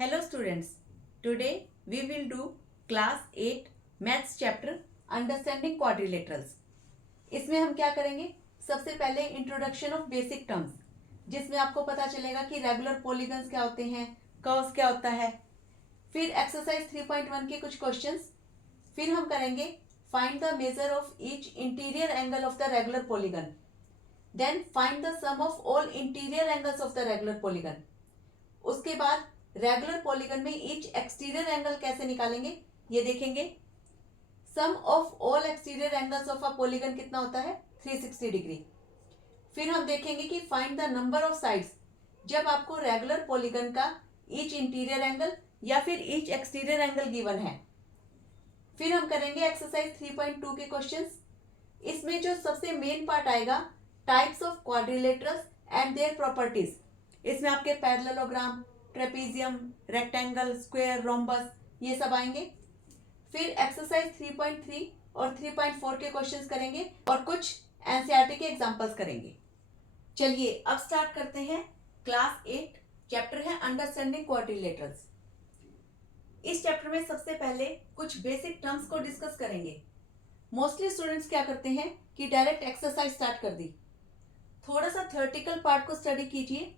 Hello students, today we will do class 8 maths chapter understanding quadrilaterals। इसमें हम क्या करेंगे? सबसे पहले इंट्रोडक्शन ऑफ बेसिक टर्म्स, जिसमें आपको पता चलेगा कि रेगुलर पॉलीगन्स क्या होते हैं, कर्व्स क्या होता है। फिर एक्सरसाइज 3.1 के कुछ क्वेश्चंस। फिर हम करेंगे find the measure of each interior angle of the regular polygon, then find the sum of all interior angles of the regular polygon. उसके बाद रेगुलर पॉलीगन में ईच एक्सटीरियर एंगल कैसे निकालेंगे ये देखेंगे। Sum of all exterior angles of a polygon कितना होता है? 360 डिग्री। फिर हम देखेंगे कि find the number of sides, जब आपको रेगुलर पॉलीगन का ईच इंटीरियर एंगल या फिर ईच एक्सटीरियर एंगल गिवन है। फिर हम करेंगे एक्सरसाइज 3.2 के क्वेश्चंस। इसमें जो सबसे मेन पार्ट आएगा, types of quadrilaterals and their properties. इसमें आपके parallelogram, trapezium, rectangle, square, rhombus, ये सब आएंगे। फिर एक्सरसाइज 3.3 और 3.4 के क्वेश्चंस करेंगे और कुछ एनसीईआरटी के एग्जांपल्स करेंगे। चलिए अब स्टार्ट करते हैं। क्लास 8 चैप्टर है अंडरस्टैंडिंग क्वाड्रिलेटरल्स। इस चैप्टर में सबसे पहले कुछ बेसिक टर्म्स को डिस्कस करेंगे। मोस्टली स्टूडेंट्स क्या करते हैं कि डायरेक्ट एक्सरसाइज स्टार्ट कर दी। थोड़ा सा थ्योरेटिकल पार्ट को स्टडी कीजिए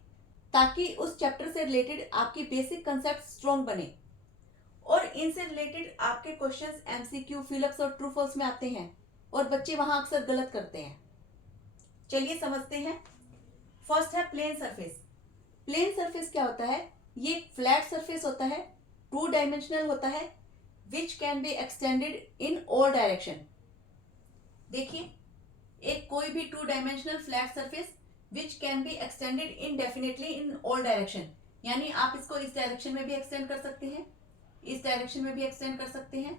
ताकि उस चैप्टर से रिलेटेड आपकी बेसिक कंसेप्ट स्ट्रॉन्ग बने और इनसे रिलेटेड आपके क्वेश्चंस एमसीक्यू, फिलअप्स और ट्रू फॉल्स में आते हैं और बच्चे वहां अक्सर गलत करते हैं। चलिए समझते हैं। फर्स्ट है प्लेन सरफेस। प्लेन सरफेस क्या होता है? ये एक फ्लैट सरफेस होता है, 2 डायमेंशनल होता है, which can be extended in all direction. देखिए, एक कोई भी 2 dimensional flat surface which can be extended indefinitely in all direction, यानी आप इसको इस डायरेक्शन में भी एक्सटेंड कर सकते हैं, इस डायरेक्शन में भी एक्सटेंड कर सकते हैं,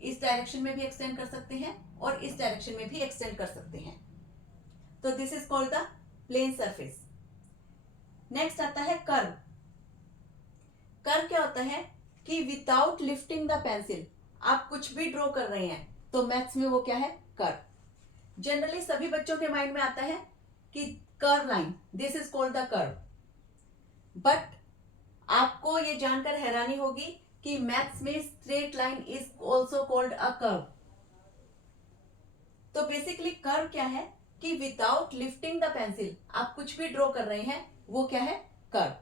इस डायरेक्शन में भी एक्सटेंड कर सकते हैं और इस डायरेक्शन में भी एक्सटेंड कर सकते हैं। तो this is called the plane surface. Next आता है कर्व। कर्व क्या होता है कि विदाउट लिफ्टिंग द पेंसिल आप कुछ भी ड्रॉ कर रहे हैं, तो मैथ्स में वो क्या है? कर्व। जनरली सभी बच्चों के माइंड में आता है कि curve line, this is called the curve. But आपको ये जानकर हैरानी होगी कि मैथ्स में straight line is also called a curve. तो बेसिकली कर्व क्या है कि विदाउट लिफ्टिंग द पेंसिल आप कुछ भी ड्रॉ कर रहे हैं, वो क्या है? Curve.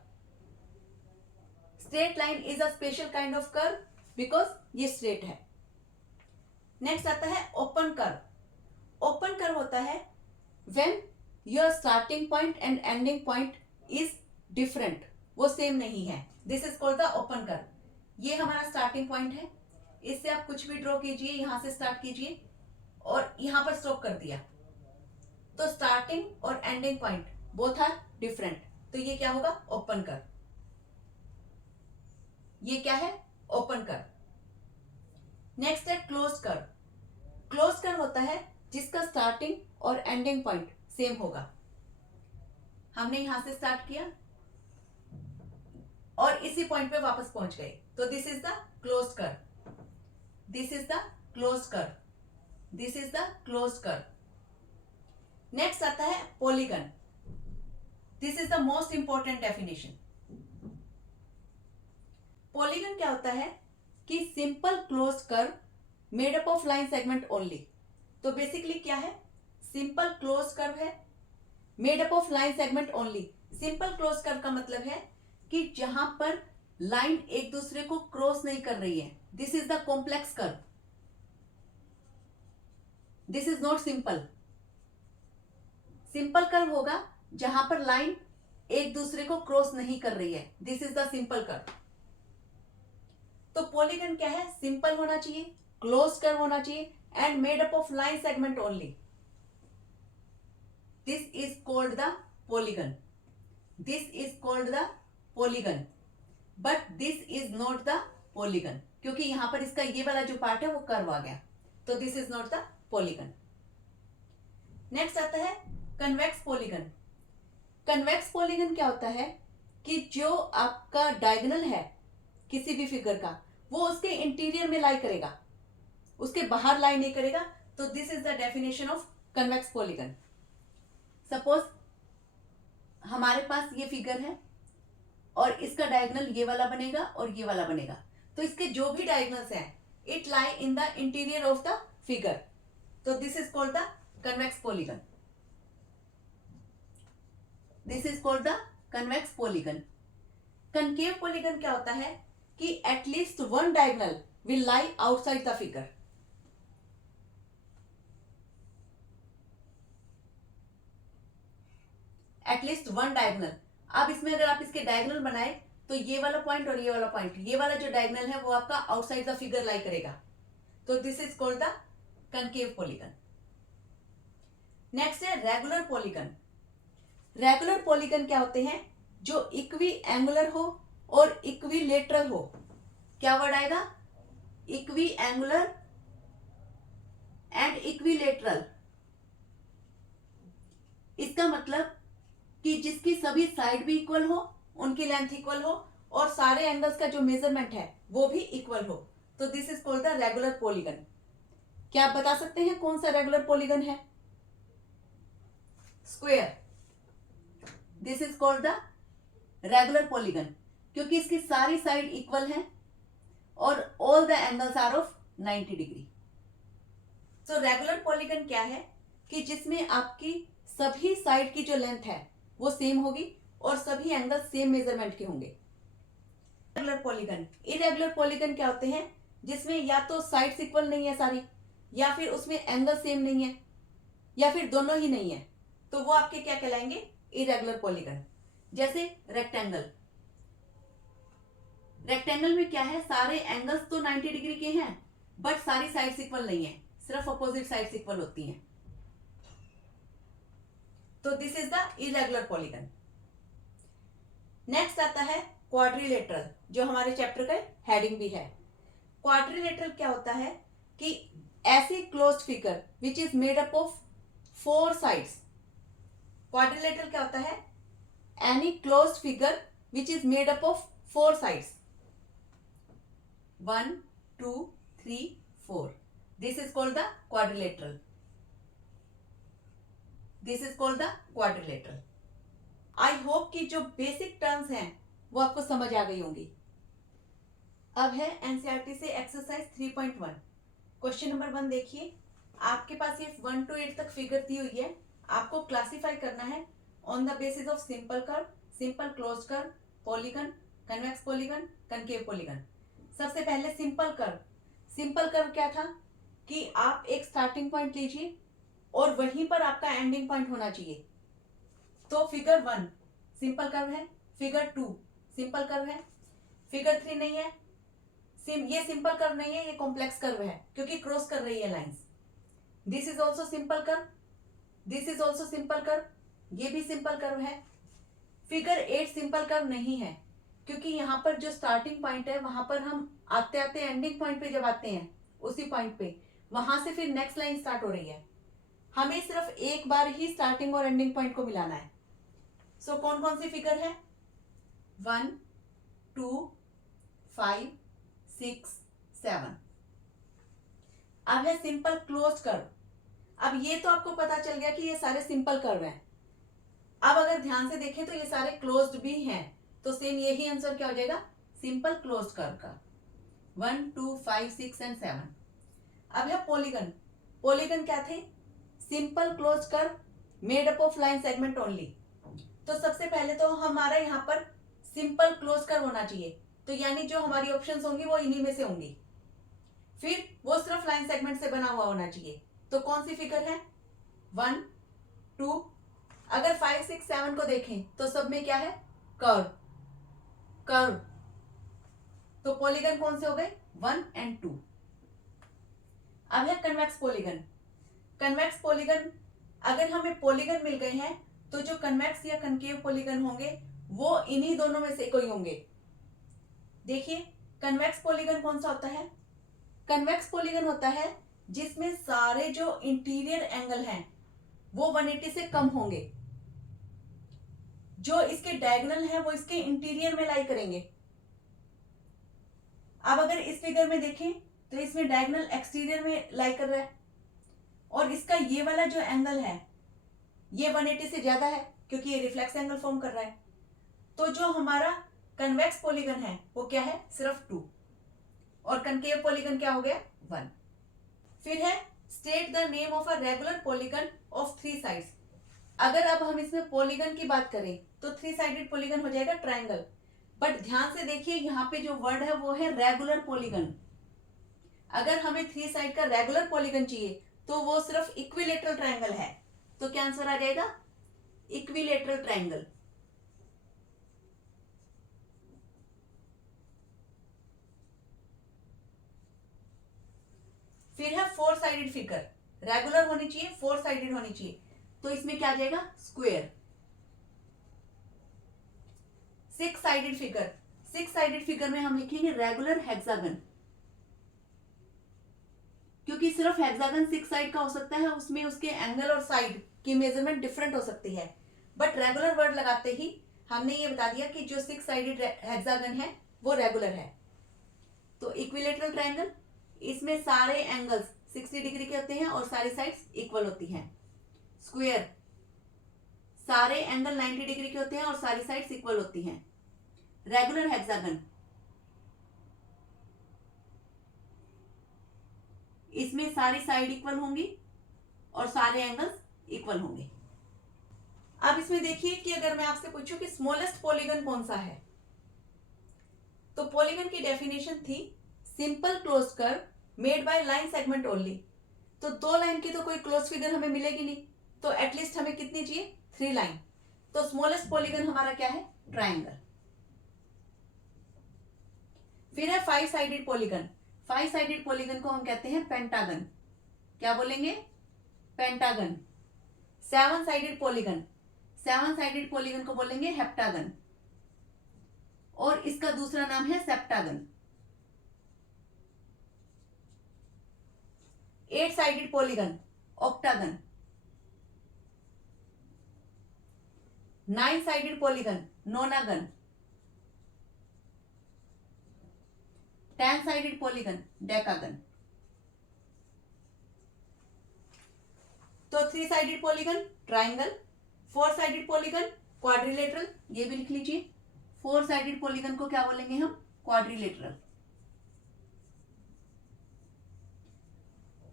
Straight line is a special kind of curve because ये स्ट्रेट है। नेक्स्ट आता है ओपन कर्व। ओपन कर्व होता है when your starting point and ending point is different, वो सेम नहीं है। This is called the open curve. ये हमारा स्टार्टिंग पॉइंट है, इससे आप कुछ भी ड्रॉ कीजिए, यहां से स्टार्ट कीजिए और यहां पर स्टॉप कर दिया, तो स्टार्टिंग और ending point both are different, तो ये क्या होगा? Open curve. ये क्या है? Open curve. नेक्स्ट है क्लोज कर्व। क्लोज कर्व होता है जिसका स्टार्टिंग और एंडिंग पॉइंट सेम होगा। हमने यहां से स्टार्ट किया और इसी पॉइंट पे वापस पहुंच गए, तो this is the close curve. This is the close curve. This is the close curve. Next आता है polygon. This is the most important definition. Polygon क्या होता है कि simple close curve made up of line segment only. तो basically क्या है? Simple close curve है made up of line segment only. Simple close curve का मतलब है कि जहां पर लाइन एक दूसरे को क्रॉस नहीं कर रही है। This is the complex curve. This is not simple. Simple curve होगा जहां पर लाइन एक दूसरे को क्रॉस नहीं कर रही है। This is the simple curve. तो पॉलीगन क्या है? सिंपल होना चाहिए, क्लोज कर्व होना चाहिए and made up of line segment only. This is called the polygon. This is called the polygon. But this is not the polygon. क्योंकि यहां पर इसका ये वाला जो पार्ट है वो कर्व आ गया, तो this is not the polygon. Next आता है कन्वेक्स पॉलीगन। कन्वेक्स पॉलीगन क्या होता है कि जो आपका डायगोनल है किसी भी फिगर का, वो उसके इंटीरियर में लाई करेगा, उसके बाहर लाई नहीं करेगा। तो this is the definition of convex polygon. Suppose हमारे पास ये फिगर है, और इसका डायगोनल ये वाला बनेगा और ये वाला बनेगा। तो इसके जो भी डायगोनल्स हैं it lie in the interior of the figure, तो this is called the convex polygon. This is called the convex polygon. Concave polygon क्या होता है कि at least one diagonal will lie outside the figure. At least one diagonal. अब इसमें अगर आप इसके डायगोनल बनाए तो ये वाला पॉइंट और ये वाला पॉइंट, ये वाला जो डायगोनल है वो आपका आउटसाइड द फिगर लाई करेगा, तो this is called the concave polygon. Next है रेगुलर पॉलीगन। रेगुलर पॉलीगन क्या होते हैं? जो इक्वी एंगुलर हो और इक्विलेटरल हो। क्या वर्ड आएगा? Equi angular and equilateral. इसका मतलब कि जिसकी सभी साइड भी इक्वल हो, उनकी लेंथ इक्वल हो और सारे एंगल्स का जो मेजरमेंट है वो भी इक्वल हो, तो this is called the regular polygon. क्या आप बता सकते हैं कौन सा रेगुलर पॉलीगन है? Square. This is called the regular polygon क्योंकि इसकी सारी साइड इक्वल है और all the angles are of 90 degree. तो रेगुलर पॉलीगन क्या है कि जिसमें आपकी सभी साइड की जो लेंथ है वो सेम होगी और सभी एंगल सेम मेजरमेंट के होंगे। Irregular polygon. इरेगुलर पॉलीगन क्या होते हैं? जिसमें या तो साइड्स इक्वल नहीं है सारी, या फिर उसमें एंगल सेम नहीं है, या फिर दोनों ही नहीं है, तो वो आपके क्या कहलाएंगे? Irregular polygon. जैसे रेक्टेंगल। रेक्टेंगल में क्या है? सारे एंगल्स तो 90 डिग्री के हैं बट सारी साइड्स इक्वल नहीं है, सिर्फ अपोजिट साइड्स इक्वल होती हैं, तो this is the irregular polygon. Next आता है क्वाड्रिलेटरल, जो हमारे चैप्टर का हेडिंग भी है। क्वाड्रिलेटरल क्या होता है कि ऐसी closed figure which is made up of 4 sides. Quadrilateral क्या होता है? Any closed figure which is made up of 4 sides, 1 2 3 4, this is called the quadrilateral. This is called the quadrilateral. I hope कि जो बेसिक टर्म्स हैं वो आपको समझ आ गई होंगी। अब है एनसीईआरटी से एक्सरसाइज 3.1। क्वेश्चन नंबर 1 देखिए। आपके पास ये 1 to 8 तक फिगर दी हुई है। आपको क्लासिफाई करना है on the basis of simple curve, simple close curve, polygon, convex polygon, concave polygon. सबसे पहले सिंपल कर्व। सिंपल कर्व क्या था कि आप एक स्टार्टिंग पॉइंट लीजिए और वहीं पर आपका एंडिंग पॉइंट होना चाहिए। तो फिगर 1 सिंपल कर्व है, फिगर 2 सिंपल कर्व है, फिगर 3 नहीं है, ये सिंपल कर्व नहीं है, ये कॉम्प्लेक्स कर्व है क्योंकि क्रॉस कर रही है lines. This is also simple curve, this is also simple curve, ये भी सिंपल कर्व है। फिगर 8 सिंपल कर्व नहीं है क्योंकि यहाँ पर जो स्टार्टिंग पॉइंट है वहां पर हम आते आते एंडिंग पॉइंट पे जब आते हैं उसी पॉइंट पे वहां से फिर नेक्स्ट लाइन स्टार्ट हो रही है। हमें सिर्फ एक बार ही स्टार्टिंग और एंडिंग पॉइंट को मिलाना है। सो कौन कौन सी फिगर है? 1 2 5 6 7। अब है सिंपल क्लोज कर्व। अब ये तो आपको पता चल गया कि ये सारे सिंपल कर्व हैं। अब अगर ध्यान से देखें तो ये सारे क्लोज्ड भी हैं, तो सेम यही आंसर क्या हो जाएगा? सिंपल क्लोज कर्व का 1 2 5 6 एंड 7। अब है पॉलीगन। पॉलीगन क्या थे? Simple close curve made up of line segment only. तो सबसे पहले तो हमारा यहाँ पर सिंपल क्लोज कर्व होना चाहिए, तो यानी जो हमारी ऑप्शंस होंगी वो इन्हीं में से होंगी। फिर वो सिर्फ लाइन सेगमेंट से बना हुआ होना चाहिए। तो कौन सी फिगर है? 1 2। अगर 5 6 7 को देखें तो सब में क्या है? कर्व। कर्व तो पॉलीगन कौन से हो गए? 1 and 2। अब है कन्वेक्स पॉलीगन। कन्वेक्स पॉलीगन, अगर हमें पॉलीगन मिल गए हैं तो जो कन्वेक्स या कनकेव पॉलीगन होंगे वो इन्हीं दोनों में से कोई होंगे। देखिए कन्वेक्स पॉलीगन कौन सा होता है? कन्वेक्स पॉलीगन होता है जिसमें सारे जो इंटीरियर एंगल हैं वो 180 से कम होंगे। जो इसके डायगोनल है वो इसके इंटीरियर में लाई करेंगे। अब अगर इस फिगर में देखें तो इसमें डायगोनल एक्सटीरियर में लाई कर रहा है और इसका ये वाला जो एंगल है ये 180 से ज्यादा है क्योंकि ये रिफ्लेक्स एंगल फॉर्म कर रहा है। तो जो हमारा कन्वेक्स पॉलीगन है वो क्या है, सिर्फ 2, और कनकेव पॉलीगन क्या हो गया, 1। फिर है state the name of a regular polygon of 3 sides. अगर अब हम इसमें पॉलीगन की बात करें तो 3 साइडेड पॉलीगन हो जाएगा ट्रायंगल, बट ध्यान से देखिए यहाँ पे जो वर्ड है वो है रेगुलर पॉलीगन। अगर हमें 3 साइड का रेगुलर पॉलीगन चाहिए तो वो सिर्फ इक्विलेटरल ट्रायंगल है, तो क्या आंसर आ जाएगा, इक्विलेटरल ट्रायंगल। फिर है 4 साइडेड फिगर, रेगुलर होनी चाहिए, 4 साइडेड होनी चाहिए, तो इसमें क्या आ जाएगा, square. 6 sided figure, 6 sided figure में हम लिखेंगे रेगुलर हेक्सागन, क्योंकि सिर्फ हेक्सागन 6 साइड का हो सकता है, उसमें उसके एंगल और साइड की मेजरमेंट डिफरेंट हो सकती है, बट रेगुलर वर्ड लगाते ही हमने ये बता दिया कि जो 6 साइडेड हेक्सागन है वो रेगुलर है। तो इक्विलेटरल ट्रायंगल, इसमें सारे एंगल्स 60 डिग्री के होते हैं और सारी साइड्स इक्वल होती हैं। स्क्वायर, सारे एंगल 90 डिग्री के होते हैं और सारी साइड्स इक्वल होती हैं। रेगुलर हेक्सागन, इसमें सारी साइड इक्वल होंगी और सारे एंगल्स इक्वल होंगे। अब इसमें देखिए कि अगर मैं आपसे पूछूं कि स्मॉलेस्ट पॉलीगन कौन सा है, तो पॉलीगन की डेफिनेशन थी simple close curve made by line segment only. तो 2 लाइन की तो कोई क्लोज फिगर हमें मिलेगी नहीं, तो एटलीस्ट हमें कितनी चाहिए, 3 लाइन। तो स्मॉलेस्ट पॉलीगन हमारा क्या है, ट्रायंगल। फिर है 5 साइडेड पॉलीगन। 5 साइडेड पॉलीगन को हम कहते हैं पेंटागन। क्या बोलेंगे, pentagon. 7 sided polygon, 7 sided polygon को बोलेंगे हेप्टागन, और इसका दूसरा नाम है septagon. 8 sided polygon, octagon. 9 sided polygon, नोनागन। 10 sided polygon, decagon. तो 3 sided polygon triangle, 4 sided polygon quadrilateral, ये भी लिख लीजिए। 4 साइडेड पॉलीगन को क्या बोलेंगे हम, क्वाड्रिलेटरल।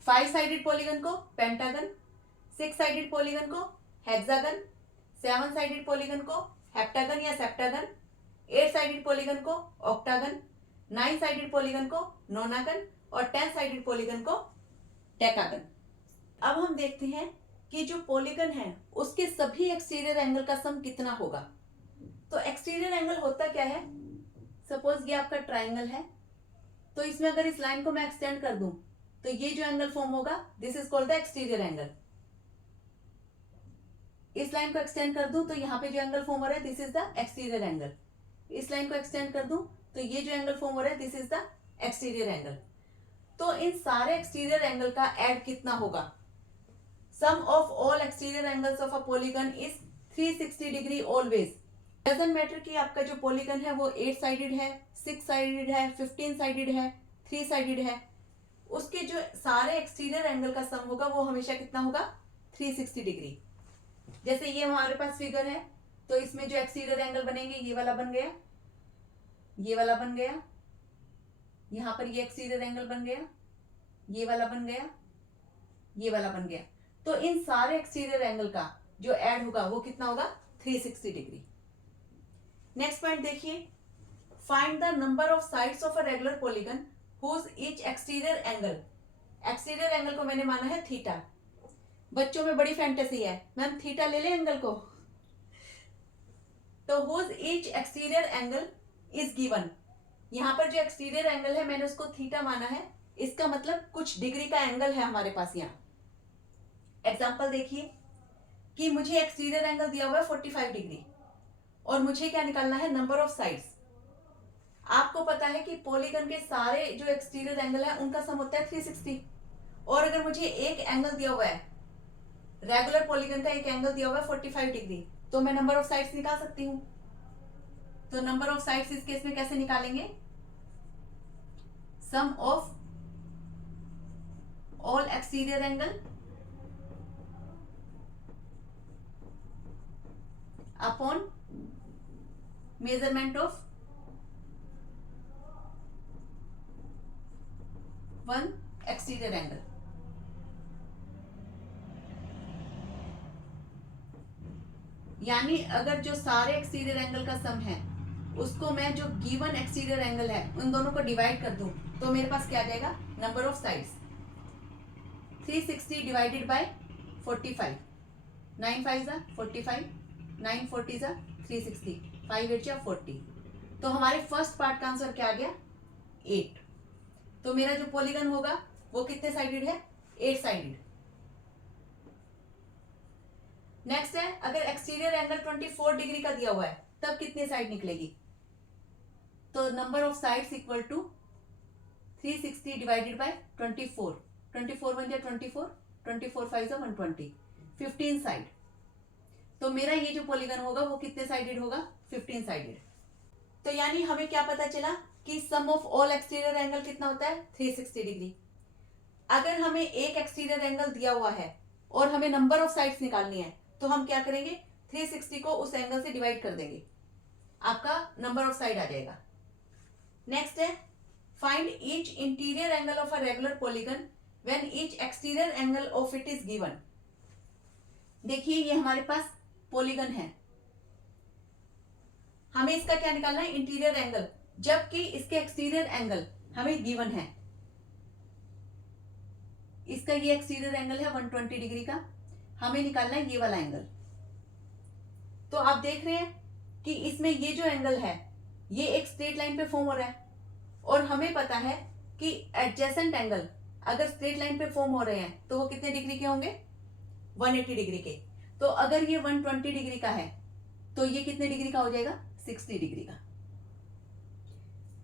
5 साइडेड पॉलीगन को पेंटागन, 6 साइडेड पॉलीगन को हेक्सागन, 7 साइडेड पॉलीगन को हेप्टागन या सेप्टागन, 8 साइडेड पॉलीगन को ऑक्टागन, 9 साइडेड पॉलीगन को नोनागन, और 10 साइडेड पॉलीगन को डेकागन। अब हम देखते हैं कि जो पॉलीगन है उसके सभी एक्सटीरियर एंगल का सम कितना होगा। तो एक्सटीरियर एंगल होता क्या है, सपोज ये आपका ट्राइंगल है, तो इसमें अगर इस लाइन को मैं एक्सटेंड कर दूं तो ये जो एंगल फॉर्म होगा this is called the exterior angle. इस लाइन को एक्सटेंड कर दूं तो यहाँ पे जो एंगल फॉर्म हो रहा है this is the exterior angle. इस लाइन को एक्सटेंड कर दूं तो ये जो एंगल फॉर्म हो रहा है this is the exterior angle. तो इन सारे एक्सटीरियर एंगल का ऐड कितना होगा, sum of all exterior angles of a polygon is 360 degree always. Doesn't matter कि आपका जो पॉलीगन है वो 8 साइडेड है, 6 साइडेड है, 15 साइडेड है, 3 साइडेड है, उसके जो सारे एक्सटीरियर एंगल का सम होगा वो हमेशा कितना होगा, 360 डिग्री। जैसे ये हमारे पास फिगर है तो इसमें जो एक्सटीरियर एंगल बनेंगे ये वाला बन गया, ये वाला बन गया, यहां पर ये एक्सटीरियर एंगल बन गया, ये वाला बन गया, ये वाला बन गया। तो इन सारे एक्सटीरियर एंगल का जो ऐड होगा वो कितना होगा, 360 डिग्री। नेक्स्ट पॉइंट देखिए, find the number of sides of a regular polygon whose each exterior angle. Exterior angle को मैंने माना है थीटा। बच्चों में बड़ी फैंटेसी है, मैम थीटा ले ले एंगल को, तो whose each exterior angle is given. यहां पर जो एक्सटीरियर एंगल है मैंने उसको थीटा माना है, इसका मतलब कुछ डिग्री का एंगल है हमारे पास। यहाँ एग्जांपल देखिए कि मुझे एक्सटीरियर एंगल दिया हुआ है 45 डिग्री और मुझे क्या निकालना है, नंबर ऑफ साइड्स। आपको पता है कि पॉलीगन के सारे जो एक्सटीरियर एंगल है उनका सम होता है 360, और अगर मुझे एक एंगल दिया हुआ है, रेगुलर पॉलीगन का एक एंगल दिया हुआ है 45 डिग्री, तो मैं नंबर ऑफ साइड्स निकाल सकती हूं। तो नंबर ऑफ साइड्स इस केस में कैसे निकालेंगे, sum of all exterior angle upon measurement of one exterior angle. यानी अगर जो सारे एक्सटीरियर एंगल का सम है उसको मैं जो गिवन एक्सटीरियर एंगल है उन दोनों को डिवाइड कर दूं तो मेरे पास क्या आ जाएगा, number of sides 360 divided bye 45, 9 5 जा 45, 9 40 जा 360, 5 8 जा 40। तो हमारे फर्स्ट पार्ट का आंसर क्या आ गया, 8। तो मेरा जो पॉलीगन होगा वो कितने साइडेड है, 8 साइडेड। नेक्स्ट है, अगर एक्सटीरियर एंगल 24 डिग्री का दिया हुआ है तब कितनी साइड निकलेगी, तो number of sides equal to 360 divided by 24, 24 1 जा 24, 24 5 जा 120, 15 साइड। तो मेरा ये जो पॉलीगन होगा वो कितने साइडेड होगा, 15 साइडेड। तो यानी हमें क्या पता चला कि sum of all exterior angle कितना होता है, 360 डिग्री। अगर हमें एक एक्सटीरियर एंगल दिया हुआ है और हमें नंबर ऑफ साइड्स निकालनी है तो हम क्या करेंगे, 360 को उस एंगल से डिवाइड कर देंगे, आपका नंबर ऑफ साइड आ जाएगा। नेक्स्ट है, find each interior angle of a regular polygon when each exterior angle of it is given. देखिए ये हमारे पास पॉलीगन है, हमें इसका क्या निकालना है, इंटीरियर एंगल, जबकि इसके एक्सटीरियर एंगल हमें गिवन है। इसका ये एक्सटीरियर एंगल है 120 डिग्री का, हमें निकालना है ये वाला एंगल। तो आप देख रहे हैं कि इसमें ये जो एंगल है ये एक स्ट्रेट लाइन पे फॉर्म हो रहा है और हमें पता है कि एडजेसेंट एंगल अगर स्ट्रेट लाइन पे फॉर्म हो रहे हैं तो वो कितने डिग्री के होंगे, 180 डिग्री के। तो अगर ये 120 डिग्री का है तो ये कितने डिग्री का हो जाएगा, 60 डिग्री का।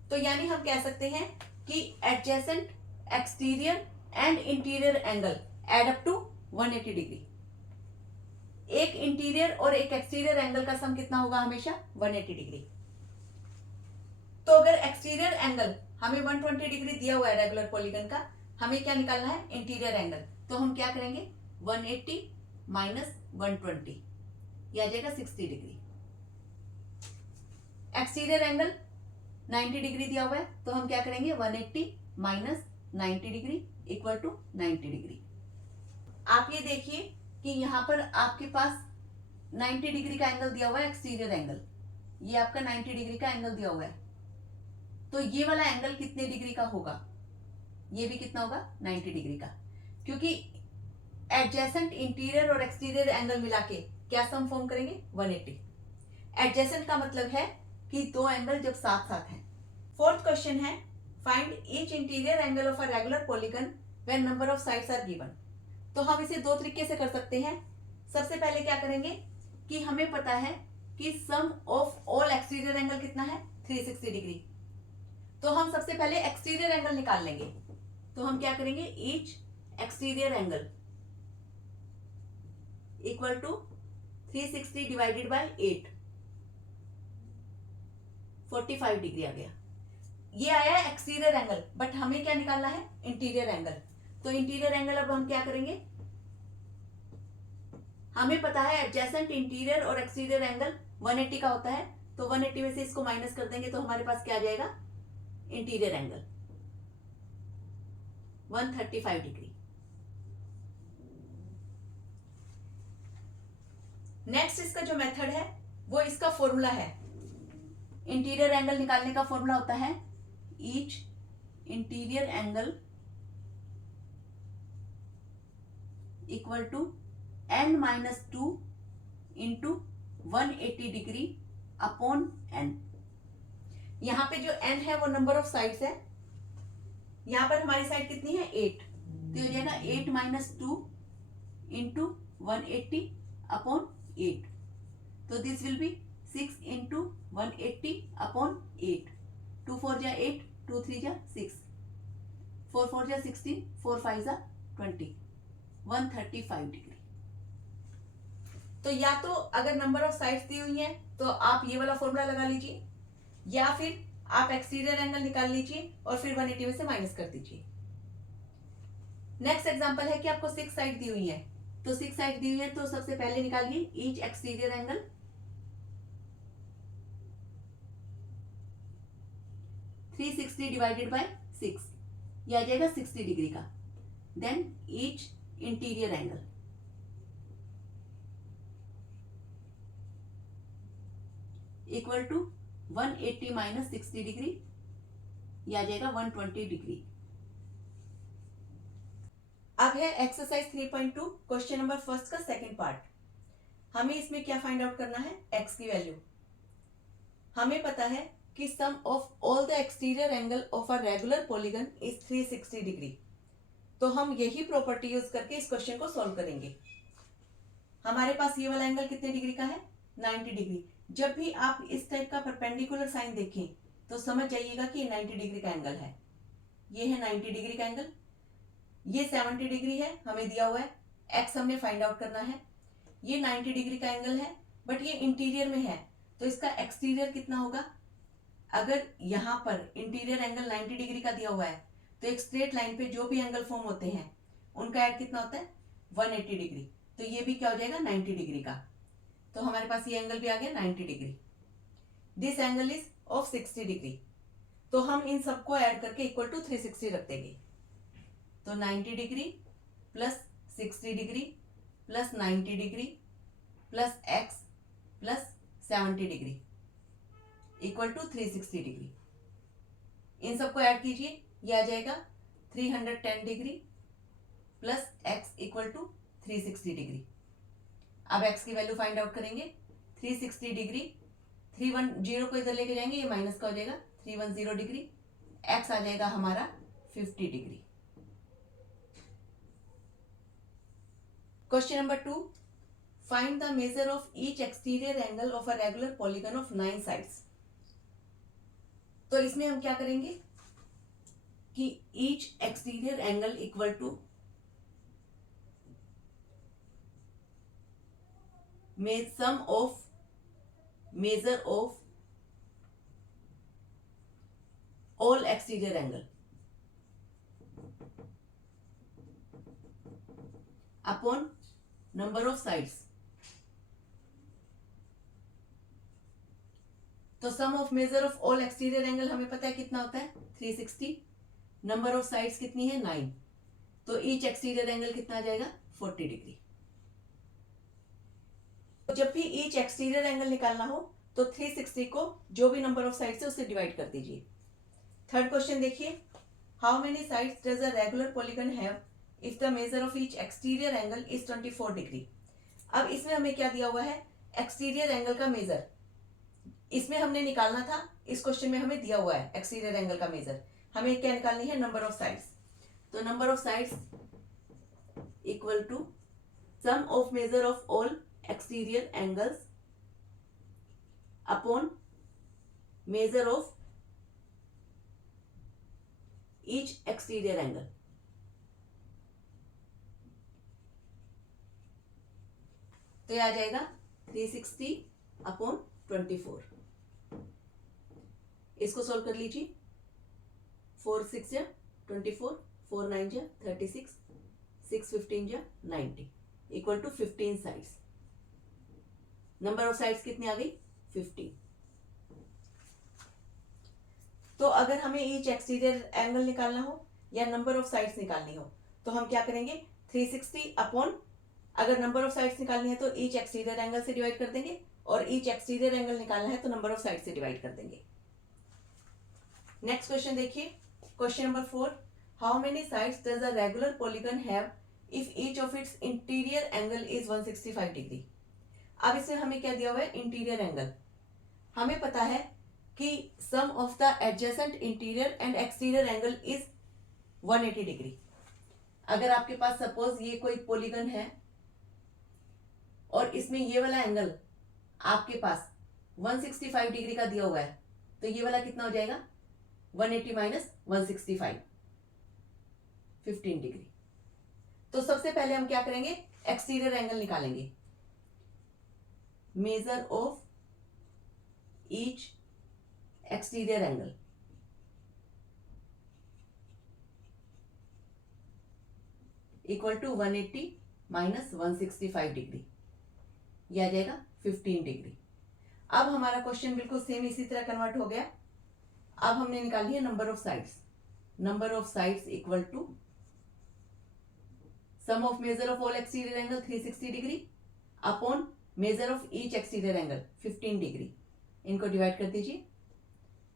तो यानी हम कह सकते हैं कि adjacent, exterior and interior angle add up to 180 degree. एक इंटीरियर और एक एक्सटीरियर एंगल का सम कितना होगा, हमेशा 180 डिग्री। तो अगर एक्सटीरियर एंगल हमें 120 डिग्री दिया हुआ है रेगुलर पॉलीगन का, हमें क्या निकालना है, इंटीरियर एंगल। तो हम क्या करेंगे, 180 माइनस 120, यह आ जाएगा 60 डिग्री। एक्सटीरियर एंगल 90 डिग्री दिया हुआ है तो हम क्या करेंगे, 180 minus 90 degree equal to 90 degree. आप ये देखिए कि यहां पर आपके पास 90 डिग्री का एंगल दिया हुआ है, एक्सटीरियर एंगल, ये आपका 90 डिग्री का एंगल दिया हुआ है। तो ये वाला एंगल कितने डिग्री का होगा, ये भी कितना होगा, 90 डिग्री का, क्योंकि एडजेसेंट, इंटीरियर और एक्सटीरियर एंगल मिला के क्या सम फॉर्म करेंगे, 180। एडजेसेंट का मतलब है कि दो एंगल जब साथ साथ हैं। फोर्थ क्वेश्चन है, find each interior angle of a regular polygon when number of sides are given. तो हम इसे दो तरीके से कर सकते हैं। सबसे पहले क्या करेंगे कि हमें पता है कि sum of all exterior angle कितना है, 360 डिग्री। तो हम सबसे पहले एक्सटीरियर एंगल निकाल लेंगे। तो हम क्या करेंगे, each exterior angle equal to 360 divided by 8, 45 degree आ गया। ये आया है एक्सटीरियर एंगल, बट हमें क्या निकालना है, इंटीरियर एंगल। तो इंटीरियर एंगल अब हम क्या करेंगे, हमें पता है एडजेसेंट, इंटीरियर और एक्सटीरियर एंगल 180 का होता है। तो 180 में से इसको माइनस कर देंगे तो हमारे पास क्या आ जाएगा, इंटीरियर एंगल 135 डिग्री। नेक्स्ट इसका जो मेथड है वो इसका फॉर्मूला है, इंटीरियर एंगल निकालने का फॉर्मूला होता है each interior angle equal to n-2 into 180 degree upon n। यहां पे जो n है वो नंबर ऑफ साइड्स है, यहां पर हमारी साइड कितनी है, 8, तो हो जाएगा 8-2 इंटू 180 अपॉन 8। तो this will be 6 into 180 upon 8, 2 4 जा 8, 2 3 जा 6, 4 4 जा 16, 4 5 जा 20, 135 डिग्री। तो या तो अगर नंबर ऑफ साइड्स दी हुई है तो आप ये वाला फॉर्मूला लगा लीजिए, या फिर आप एक्सटीरियर एंगल निकाल लीजिए और फिर 180 में से माइनस कर दीजिए। नेक्स्ट एग्जांपल है कि आपको 6 साइड दी हुई है, तो 6 साइड दी हुई है तो सबसे पहले निकालिए each exterior angle. Three 360 divided by 6, ये आ जाएगा 60 डिग्री का। Then each interior angle equal to 180 minus 60 degree, ये आ जाएगा 120 डिग्री। अब है एक्सरसाइज 3.2 क्वेश्चन नंबर फर्स्ट का सेकंड पार्ट। हमें इसमें क्या फाइंड आउट करना है, एक्स की वैल्यू। हमें पता है कि sum of all the exterior angle of a regular polygon is 360 degree. तो हम यही प्रॉपर्टी यूज करके इस क्वेश्चन को सॉल्व करेंगे। हमारे पास ये वाला एंगल कितने डिग्री का है, 90 डिग्री। जब भी आप इस टाइप का परपेंडिकुलर साइन देखें तो समझ जाइएगा कि 90 डिग्री का एंगल है। ये है 90 डिग्री का एंगल, ये 70 डिग्री है, हमें दिया हुआ है, एक्स हमने फाइंड आउट करना है। ये 90 डिग्री का एंगल है बट ये इंटीरियर में है, तो इसका एक्सटीरियर कितना होगा। अगर यहाँ पर इंटीरियर एंगल 90 डिग्री का दिया हुआ है तो एक स्ट्रेट लाइन पे जो भी एंगल फॉर्म होते हैं उनका ऐड कितना होता है, 180 डिग्री। तो ये भी क्या हो जाएगा, 90 डिग्री का। तो हमारे पास ये एंगल भी आ गया 90 degree. This angle is of 60 degree. तो हम इन सबको ऐड करके इक्वल टू 360 रख देंगे। तो 90 degree plus 60 degree plus 90 degree plus x plus 70 degree equal to 360 degree. इन सबको ऐड कीजिए, ये आ जाएगा 310 degree plus x equal to 360 degree. अब एक्स की वैल्यू फाइंड आउट करेंगे। 360 डिग्री, 310 को इधर लेके जाएंगे, ये माइनस का हो जाएगा, 310 डिग्री। एक्स आ जाएगा हमारा 50 degree. Question number 2. Find the measure of each exterior angle of a regular polygon of 9 sides. तो इसमें हम क्या करेंगे कि each exterior angle equal to sum of measure of all exterior angle upon number of sides। तो sum of measure of all exterior angle हमें पता है कितना होता है, 360। नंबर ऑफ साइड्स कितनी है, 9। तो ईच एक्सटीरियर एंगल कितना आ जाएगा, 40 डिग्री। तो जब भी ईच एक्सटीरियर एंगल निकालना हो तो 360 को जो भी नंबर ऑफ साइड्स है उससे डिवाइड कर दीजिए। थर्ड क्वेश्चन देखिए, how many sides does a regular polygon have if the measure of each exterior angle is 24 degree. अब इसमें हमें क्या दिया हुआ है, एक्सटीरियर एंगल का मेजर इसमें हमने निकालना था। इस क्वेश्चन में हमें दिया हुआ है एक्सटीरियर एंगल का मेजर, हमें क्या निकालनी है, नंबर ऑफ साइड्स। तो number of sides equal to sum of measure of all exterior angles upon measure of each exterior angle. तो ये आ जाएगा 360 अपॉन 24। इसको सॉल्व कर लीजिए। 4 6 जा 24, 4 9 जा 36, 6 15 जा 90 equal to 15 sides. Number of sides कितनी आ गई, 15। तो अगर हमें ईच एक्सटीरियर एंगल निकालना हो या नंबर ऑफ साइड्स निकालनी हो तो हम क्या करेंगे, 360 अपॉन, अगर नंबर ऑफ साइड्स निकालनी है तो ईच एक्सटीरियर एंगल से डिवाइड कर देंगे, और ईच एक्सटीरियर एंगल निकालना है तो नंबर ऑफ साइड से डिवाइड कर देंगे। नेक्स्ट क्वेश्चन देखिए, question number 4, how many sides does a regular polygon have if each of its interior angle is 165 degree. अब इसमें हमें क्या दिया हुआ है, इंटीरियर एंगल। हमें पता है कि sum of the adjacent interior and exterior angle is 180 degree. अगर आपके पास सपोज ये कोई पॉलीगन है और इसमें ये वाला एंगल आपके पास 165 डिग्री का दिया हुआ है, तो ये वाला कितना हो जाएगा, 180 माइनस 165, 15 डिग्री। तो सबसे पहले हम क्या करेंगे, एक्सटीरियर एंगल निकालेंगे। Measure of each exterior angle equal to 180 minus 165 degree, यह आ जाएगा 15 डिग्री। अब हमारा क्वेश्चन बिल्कुल सेम इसी तरह कन्वर्ट हो गया। अब हमने निकाली है number of sides. number of sides equal to sum of measure of all exterior angle 360 degree upon measure of each exterior angle 15 degree. इनको डिवाइड कर दीजिए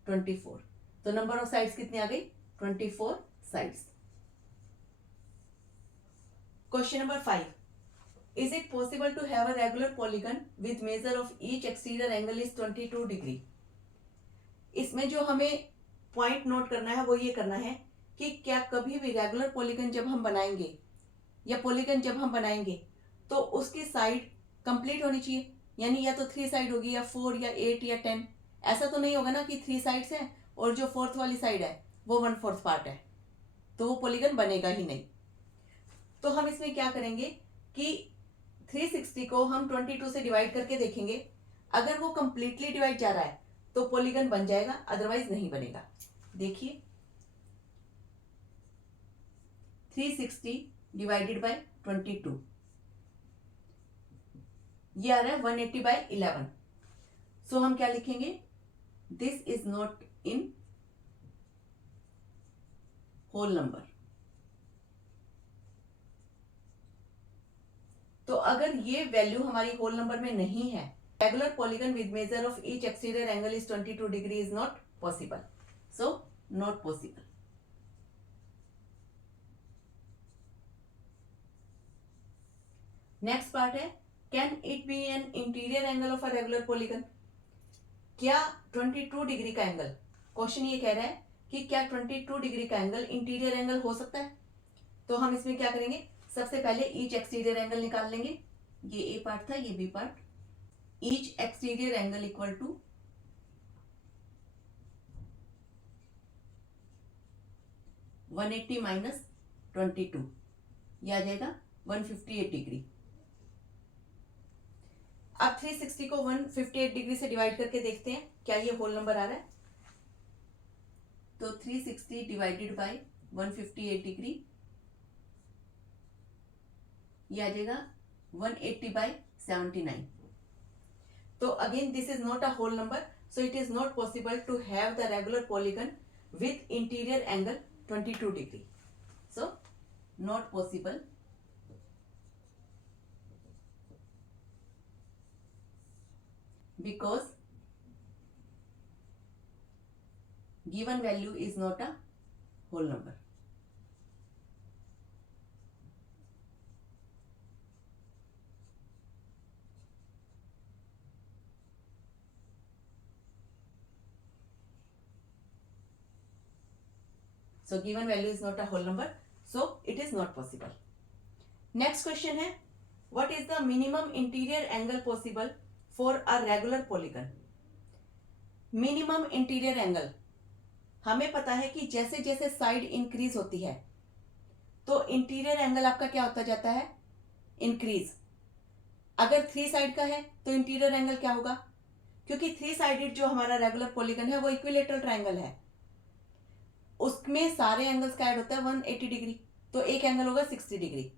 24. तो नंबर ऑफ साइड्स कितनी आ गई 24 sides. Question number 5. Is it possible to have a regular polygon with measure of each exterior angle is 22 degree? इसमें जो हमें पॉइंट नोट करना है वो ये करना है कि क्या कभी भी रेगुलर पॉलीगन जब हम बनाएंगे या पॉलीगन जब हम बनाएंगे तो उसकी साइड कंप्लीट होनी चाहिए, यानी या तो 3 साइड होगी या 4 या 8 या 10. ऐसा तो नहीं होगा ना कि 3 साइड्स हैं और जो 4th वाली साइड है वो 1/4 पार्ट है, तो वो पॉलीगन बनेगा ही नहीं. तो हम इसमें क्या करेंगे कि 360 को हम 22 से डिवाइड करके देखेंगे. अगर वो कंप्लीटली डिवाइड जा रहा है तो पॉलीगन बन जाएगा, अदरवाइज नहीं बनेगा. देखिए 360 डिवाइडेड बाय 22 ये आ रहा है 180 बाय 11. सो हम क्या लिखेंगे, this is not in whole number. तो अगर ये वैल्यू हमारी होल नंबर में नहीं है, regular polygon with measure of each exterior angle is 22 degree is not possible. So not possible. Next part है, can it be an interior angle of a regular polygon. क्या 22 degree का angle, question ये कह रहा है कि क्या 22 degree का एंगल इंटीरियर एंगल हो सकता है. तो हम इसमें क्या करेंगे, सबसे पहले ईच एक्सटीरियर एंगल निकाल लेंगे. ये ए पार्ट था, ये B part. Each exterior angle equal to 180 minus 22, ये आ जाएगा 158 डिग्री. अब 360 को 158 डिग्री से डिवाइड करके देखते हैं क्या ये होल नंबर आ रहा है. तो 360 डिवाइडेड बाय 158 डिग्री ये आ जाएगा 180 बाय 79. तो again this is not a whole number, so it is not possible to have the regular polygon with interior angle 22 degree. So not possible. Because given value is not a whole number. So given value is not a whole number, so it is not possible. Next question है, what is the minimum interior angle possible for a regular polygon? Minimum interior angle हमें पता है कि जैसे जैसे side increase होती है तो इंटीरियर एंगल आपका क्या होता जाता है, इंक्रीज. अगर 3 साइड का है तो इंटीरियर एंगल क्या होगा, क्योंकि 3 साइडेड जो हमारा रेगुलर पॉलीगन है वो इक्विलेटरल ट्रायंगल है, उसमें सारे एंगल्स का ऐड होता है 180 डिग्री, तो एक एंगल होगा 60 डिग्री.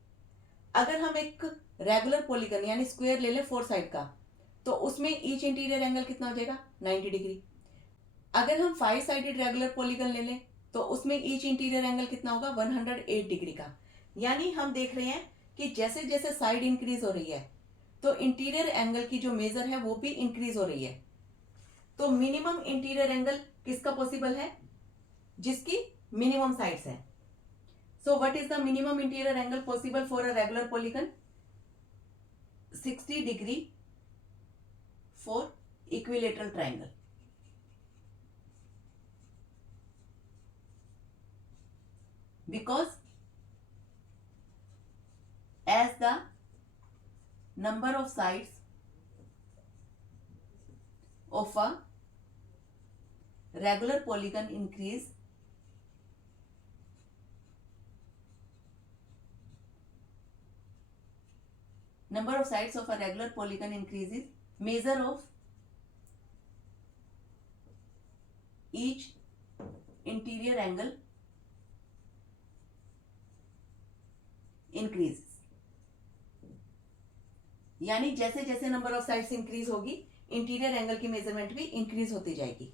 अगर हम एक रेगुलर पॉलीगन यानी स्क्वायर ले लें 4 साइड का, तो उसमें ईच इंटीरियर एंगल कितना हो जाएगा 90 डिग्री. अगर हम 5 साइडेड रेगुलर पॉलीगन ले लें तो उसमें ईच इंटीरियर एंगल कितना होगा 108 डिग्री का. यानी हम देख रहे हैं कि जैसे जैसे साइड इंक्रीज हो रही है तो इंटीरियर एंगल की जो मेजर है वो भी इंक्रीज हो रही है. तो मिनिमम इंटीरियर एंगल किसका पॉसिबल है, जिसकी मिनिमम साइड्स है. So what is the minimum interior angle possible for a regular polygon, 60 degree for equilateral triangle. Because as the number of sides of a regular polygon increase, number of sides of a regular polygon increases, measure of each interior angle increases. यानी जैसे जैसे number of sides increase होगी interior angle की measurement भी increase होती जाएगी.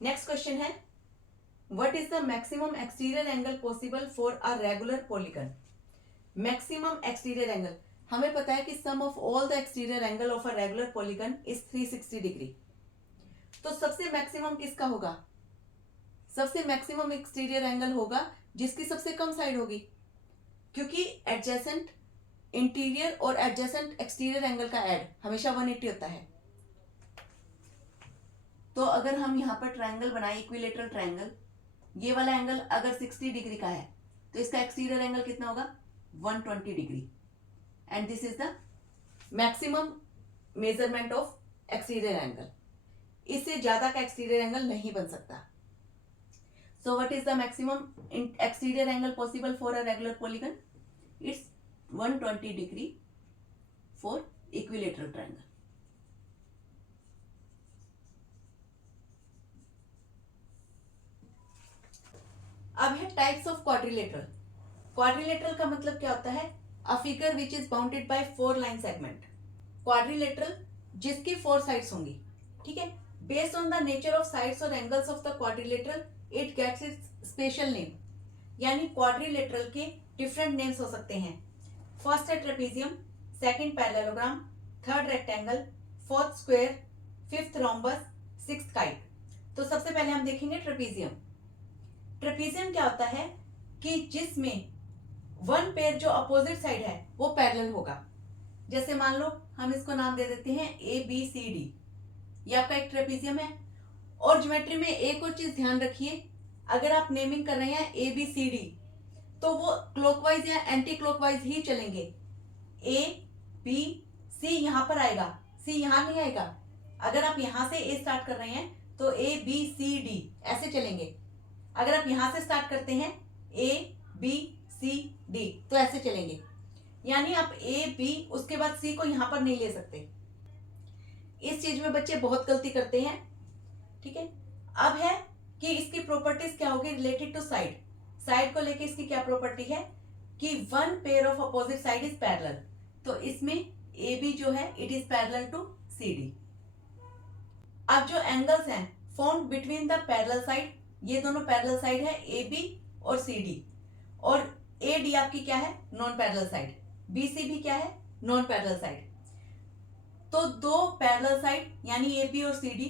Next question है, what is the maximum exterior angle possible for a regular polygon. Maximum exterior angle, हमें पता है कि sum of all the exterior angle of a regular polygon is 360 degree. तो सबसे मैक्सिमम किसका होगा? सबसे मैक्सिमम एक्सटीरियर एंगल होगा जिसकी सबसे कम साइड होगी, क्योंकि एडजेसेंट इंटीरियर और एडजेसेंट एक्सटीरियर एंगल का ऐड हमेशा 180 होता है। तो अगर हम यहाँ पर ट्रायंगल बनाए, इक्विलेटरल ट्रायंगल, ये वाला एंगल अगर 60 डिग्री का है तो इसका एक्सटीरियर एंगल कितना होगा? 120 degree. And this is the maximum measurement of exterior angle. इससे ज्यादा का एक्सटीरियर एंगल नहीं बन सकता। So what is the maximum exterior angle possible for a regular polygon? It's 120 degree for equilateral triangle. अब है टाइप्स ऑफ क्वाड्रिलेटरल। क्वाड्रिलेटरल का मतलब क्या होता है? A figure which is bounded by 4 line segment. Quadrilateral जिसकी 4 साइड्स होंगी, ठीक है। Based on the nature of sides और angles of the quadrilateral it gets its special name. यानी क्वाड्रिलेटरल के डिफरेंट नेम्स हो सकते हैं। फर्स्ट है trapezium, second parallelogram, third rectangle, fourth square, fifth rhombus, sixth kite. तो सबसे पहले हम देखेंगे ट्रेपीजियम। ट्रेपीजियम क्या होता है कि जिसमें वन पेयर जो अपोजिट साइड है वो पैरेलल होगा। जैसे मान लो हम इसको नाम दे देते हैं ABCD, ये आपका एक ट्रेपीजियम है। और ज्योमेट्री में एक और चीज ध्यान रखिए, अगर आप नेमिंग कर रहे हैं ABCD तो वो क्लॉकवाइज या एंटी क्लॉकवाइज ही चलेंगे। ABC यहां पर आएगा, C यहां नहीं आएगा। अगर आप यहां से A स्टार्ट कर रहे हैं तो ABCD ऐसे चलेंगे। अगर आप यहां से स्टार्ट करते हैं ABCD तो ऐसे चलेंगे। यानी आप AB उसके बाद C को यहां पर नहीं ले सकते। इस चीज में बच्चे बहुत गलती करते हैं, ठीक है। अब है कि इसकी प्रॉपर्टीज क्या होगी रिलेटेड टू साइड। साइड को लेके इसकी क्या प्रॉपर्टी है कि one pair of opposite side is parallel. तो इसमें AB जो है it is parallel to CD। अब जो एंगल्स हैं formed between the parallel side, ये दोनों पैरेलल साइड है AB और CD। और AD आपकी क्या है? Non parallel side. BC भी क्या है? Non parallel side. तो दो पैरेलल साइड यानी AB और CD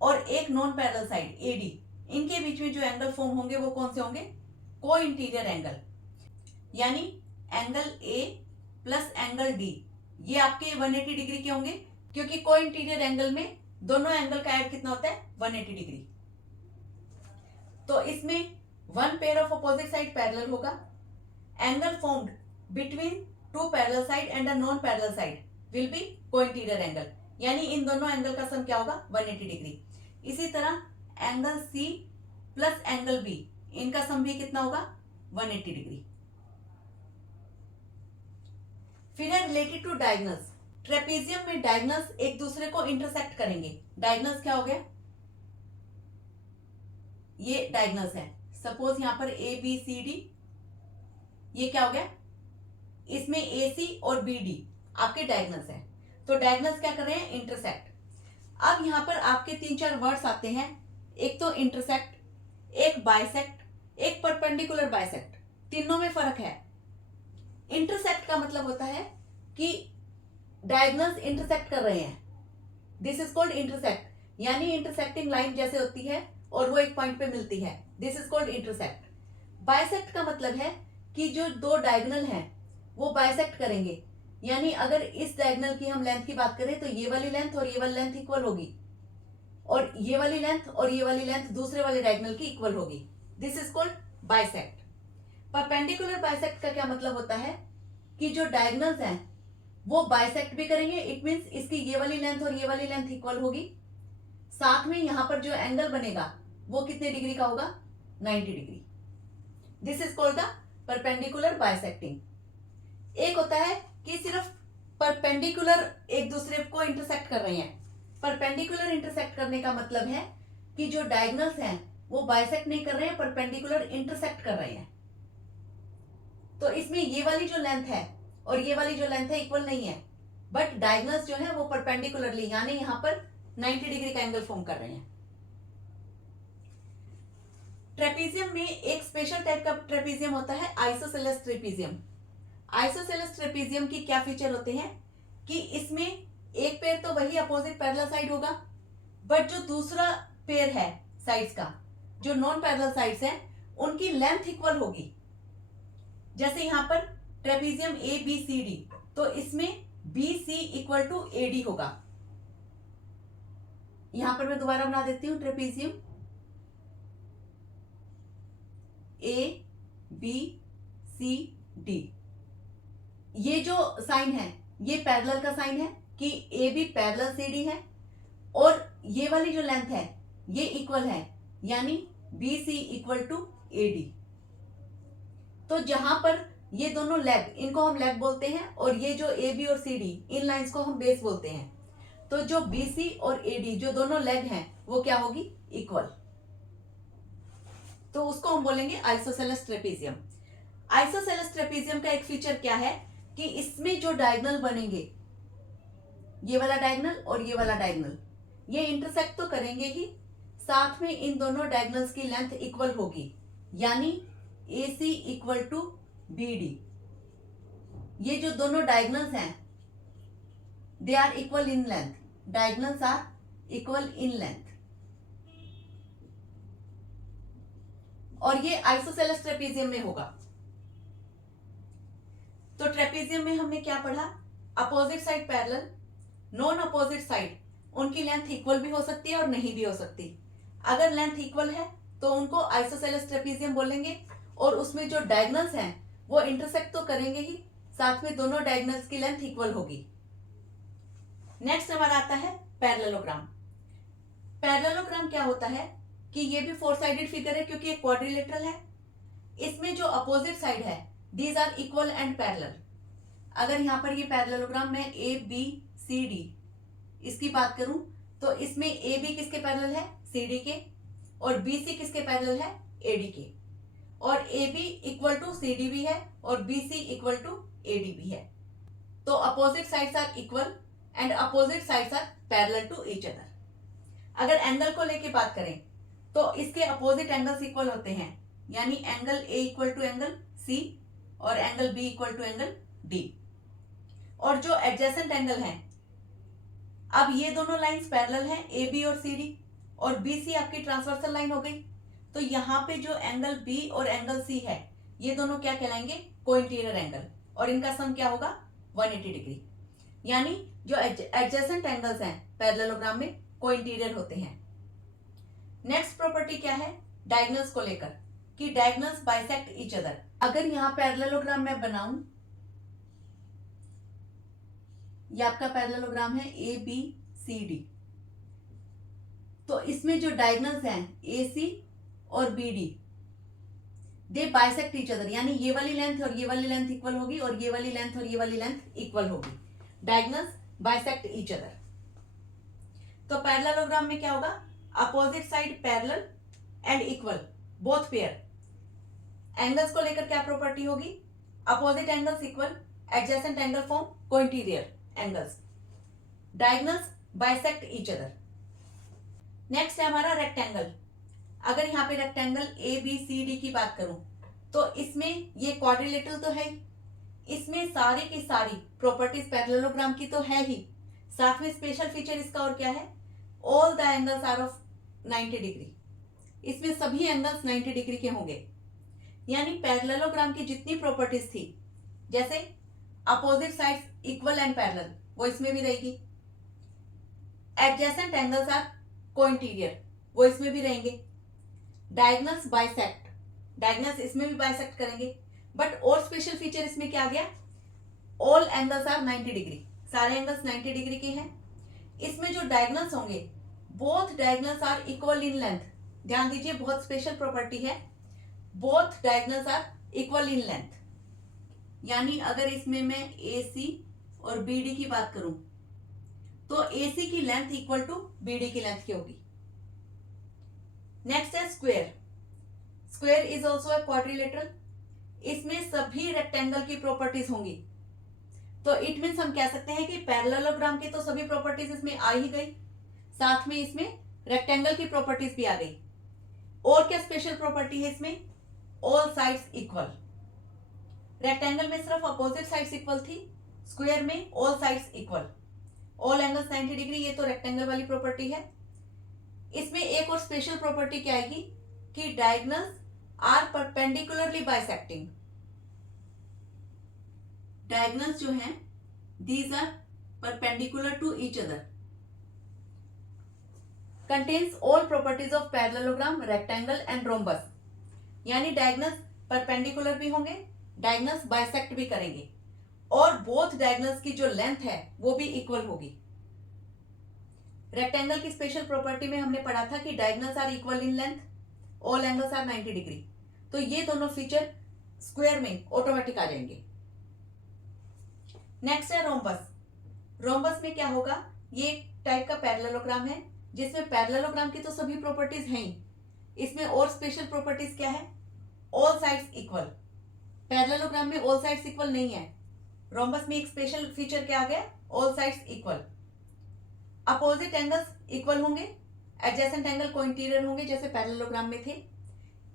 और एक नॉन पैरेलल साइड AD, इनके बीच में जो एंगल फॉर्म होंगे वो कौन से होंगे? को इंटीरियर एंगल। यानी angle A plus angle D ये आपके 180 डिग्री के होंगे, क्योंकि को इंटीरियर एंगल में दोनों एंगल का ऐड कितना होता है? 180 डिग्री। तो इसमें one pair of opposite side parallel होगा। Angle formed between two parallel side and a non parallel side will be को इंटीरियर एंगल। यानी इन दोनों एंगल का सम क्या होगा? 180 डिग्री। इसी तरह angle C plus angle B इनका सम भी कितना होगा? 180 डिग्री। फिर है रिलेटेड टू डायगोनल्स। ट्रेपीजियम में डायगोनल्स एक दूसरे को इंटरसेक्ट करेंगे। डायगोनल्स क्या हो गया? ये डायगोनल्स है। सपोज यहां पर ABCD, ये क्या हो गया? इसमें AC और BD आपके डायगोनल्स हैं। तो डायगोनल्स क्या कर रहे हैं? इंटरसेक्ट। अब यहां पर आपके 3-4 वर्ड्स आते हैं, एक तो इंटरसेक्ट, एक बाइसेक्ट, एक परपेंडिकुलर बाइसेक्ट। तीनों में फर्क है। इंटरसेक्ट का मतलब होता है कि डायगोनल्स इंटरसेक्ट कर रहे हैं, दिस इज कॉल्ड इंटरसेक्ट। यानी इंटरसेक्टिंग लाइन जैसे होती है और वो एक पॉइंट पे मिलती है, this is called intersect. Bisect का मतलब है कि जो दो डायगोनल हैं वो बाइसेक्ट करेंगे। यानी अगर इस डायगोनल की हम लेंथ की बात करें तो ये वाली लेंथ और ये वाली लेंथ इक्वल होगी, और ये वाली लेंथ और ये वाली लेंथ दूसरे वाले डायगोनल की इक्वल होगी, this is called bisect. Perpendicular bisect का क्या मतलब होता है कि जो डायगोनल्स हैं वो बाइसेक्ट भी करेंगे। इट मींस इसकी ये वाली लेंथ और ये वाली लेंथ इक्वल होगी, साथ में यहां पर जो एंगल बनेगा वो कितने डिग्री का होगा? 90 degree. This is called the perpendicular bisecting. एक होता है कि सिर्फ परपेंडिकुलर एक दूसरे को इंटरसेक्ट कर रहे हैं। परपेंडिकुलर इंटरसेक्ट करने का मतलब है कि जो डायगोनल्स हैं वो बाइसेक्ट नहीं कर रहे हैं, परपेंडिकुलर इंटरसेक्ट कर रहे हैं। तो इसमें ये वाली जो लेंथ है और ये वाली जो लेंथ है इक्वल नहीं है, बट डायगोनल्स जो है वो परपेंडिकुलरली यानी यहां पर 90 डिग्री का एंगल फॉर्म कर रहे हैं। ट्रेपीजियम में एक स्पेशल टाइप का ट्रेपीजियम होता है, आइसोसेलेस ट्रेपीजियम। आइसोसेलेस ट्रेपीजियम की क्या फीचर होते हैं कि इसमें एक पेयर तो वही अपोजिट पैरेलल साइड होगा, बट जो दूसरा पेयर है साइड्स का, जो नॉन पैरेलल साइड्स हैं, उनकी लेंथ इक्वल होगी। जैसे यहां पर trapezium A B C D, तो इसमें B C equal to A D होगा। यहां पर मैं दोबारा बना देती हूं, trapezium A B C D, ये जो साइन है ये पैरेलल का साइन है कि A B parallel C D है, और ये वाली जो लेंथ है ये इक्वल है, यानी B C equal to A D. तो जहां पर ये दोनों लेग, इनको हम लेग बोलते हैं, और ये जो ए बी और सी डी, इन लाइंस को हम बेस बोलते हैं। तो जो बी सी और ए डी जो दोनों लेग हैं वो क्या होगी, इक्वल। तो उसको हम बोलेंगे आइसोसेलेस ट्रेपीजियम। आइसोसेलेस ट्रेपीजियम का एक फीचर क्या है कि इसमें जो डायगोनल बनेंगे, ये वाला डायगोनल और ये वाला डायगोनल, ये इंटरसेक्ट तो करेंगे ही, साथ में इन दोनों डायगोनल्स की लेंथ इक्वल होगी, यानी A C equal to B D. ये जो दोनों डायगोनल्स हैं they are equal in length, diagonals are equal in length. और ये आइसोसेलेस ट्रेपीजियम में होगा। तो ट्रेपीजियम में हमने क्या पढ़ा, opposite side parallel, non opposite side, उनकी लेंथ इक्वल भी हो सकती है और नहीं भी हो सकती। अगर लेंथ इक्वल है तो उनको आइसोसेलेस ट्रेपीजियम बोलेंगे, और उसमें जो डायगोनल्स हैं वो इंटरसेक्ट तो करेंगे ही, साथ में दोनों डायगोनल्स की लेंथ इक्वल होगी। नेक्स्ट हमारा आता है पैरेललोग्राम। पैरेललोग्राम क्या होता है कि ये भी फोर साइडेड फिगर है क्योंकि ये क्वाड्रिलेटरल है। इसमें जो अपोजिट साइड है these are equal and parallel. अगर यहाँ पर ये पैरेललोग्राम में ए बी सी डी इसकी बात करूं तो इसमें ए बी किसके पैरेलल है, सी डी के, और बी सी किसके पैरेलल है, ए डी के, और A B equal to C D भी है और B C equal to A D भी है। तो opposite sides are equal and opposite sides are parallel to each other. अगर एंगल को लेके बात करें तो इसके अपोजिट एंगल्स इक्वल होते हैं, यानी angle A equal to angle C और angle B equal to angle D. और जो एडजेसेंट एंगल है, अब ये दोनों लाइंस पैरेलल हैं, ए बी और सी डी, और बी सी आपकी ट्रांसवर्सल लाइन हो गई। तो यहाँ पे जो एंगल बी और एंगल सी है ये दोनों क्या कहलाएंगे, कोइंटीरियर एंगल, और इनका सम क्या होगा, 180 डिग्री। यानी जो एडजेसेंट एंगल्स हैं पैरेललोग्राम में कोइंटीरियर होते हैं। नेक्स्ट प्रॉपर्टी क्या है डायगोनल्स को लेकर, कि डायगोनल्स बाइसेक्ट ईच अदर। अगर यहाँ पैरेललोग्राम मैं बनाऊं, ये आपका पैरेललोग्राम है ए बी सी डी, तो इसमें जो डायगोनल्स हैं ए सी और बी डी दे बाइसेक्ट ईच अदर, यानी ये वाली लेंथ और ये वाली लेंथ इक्वल होगी और ये वाली लेंथ और ये वाली लेंथ इक्वल होगी। Diagonals bisect each other. तो पैरेललोग्राम में क्या होगा, opposite side parallel and equal both pair. Angles को लेकर क्या प्रॉपर्टी होगी, opposite angles equal, adjacent angle form cointerior angles, diagonals bisect each other. Next है हमारा रेक्टेंगल। अगर यहाँ पे rectangle A B C D की बात करूं तो इसमें ये क्वाड्रिलेटरल तो है ही, इसमें सारी की सारी प्रॉपर्टीज पैरेललोग्राम की तो है ही, साथ में स्पेशल फीचर इसका और क्या है, all the angles are of 90 degree. इसमें सभी एंगल्स 90 डिग्री के होंगे। यानी पैरेललोग्राम की जितनी प्रॉपर्टीज थी, जैसे opposite sides equal and parallel, वो इसमें भी रहेगी। एडजेसेंट एंगल्स आर कोइंटीरियर, वो इसमें भी रहेंगे। डायगोनल्स बाइसेक्ट, डायगोनल्स इसमें भी बाइसेक्ट करेंगे। बट और स्पेशल फीचर इसमें क्या आ गया, ऑल एंगल्स आर 90 डिग्री, सारे एंगल्स 90 डिग्री के हैं। इसमें जो डायगोनल्स होंगे both diagonals are equal in length. ध्यान दीजिए, बहुत स्पेशल प्रॉपर्टी है, both diagonals are equal in length. यानी अगर इसमें मैं ए सी और बी डी की बात करूं तो ए सी की length equal to B D की लेंथ की होगी। नेक्स्ट है square. Square is also a quadrilateral. इसमें सभी रेक्टेंगल की प्रॉपर्टीज होंगी। तो इट मीन्स हम कह सकते हैं कि पैरेललोग्राम की तो सभी प्रॉपर्टीज इसमें आ ही गई, साथ में इसमें रेक्टेंगल की प्रॉपर्टीज भी आ गई। और क्या स्पेशल प्रॉपर्टी है इसमें? All sides equal. रेक्टेंगल में सिर्फ अपोजिट साइड्स इक्वल थी, स्क्वायर में all sides equal, all angles 90 degree, ये तो रेक्टेंगल वाली प्रॉपर्टी है। इसमें एक और स्पेशल प्रॉपर्टी क्या आएगी कि diagonals are perpendicularly bisecting. Diagonals जो हैं these are perpendicular to each other. Contains all properties of parallelogram, rectangle and rhombus. यानी डायगोनल्स परपेंडिकुलर भी होंगे, डायगोनल्स बाइसेक्ट भी करेंगे, और बोथ डायगोनल्स की जो लेंथ है वो भी इक्वल होगी। रेक्टेंगल की स्पेशल प्रॉपर्टी में हमने पढ़ा था कि diagonals are equal in length, all angles are 90 degree. तो ये दोनों फीचर स्क्वायर में ऑटोमेटिक आ जाएंगे। नेक्स्ट है रोम्बस। रोम्बस में क्या होगा? ये टाइप का पैरेललोग्राम है जिसमें पैरेललोग्राम की तो सभी प्रॉपर्टीज हैं ही, इसमें और स्पेशल प्रॉपर्टीज क्या है? All sides equal. पैरेललोग्राम में ऑल साइड्स इक्वल नहीं है, रोम्बस में एक स्पेशल फीचर क्या आ गया? All sides equal. Opposite angles equal होंगे, एडजेसेंट एंगल कोइंटीरियर होंगे जैसे पैरेललोग्राम में थे।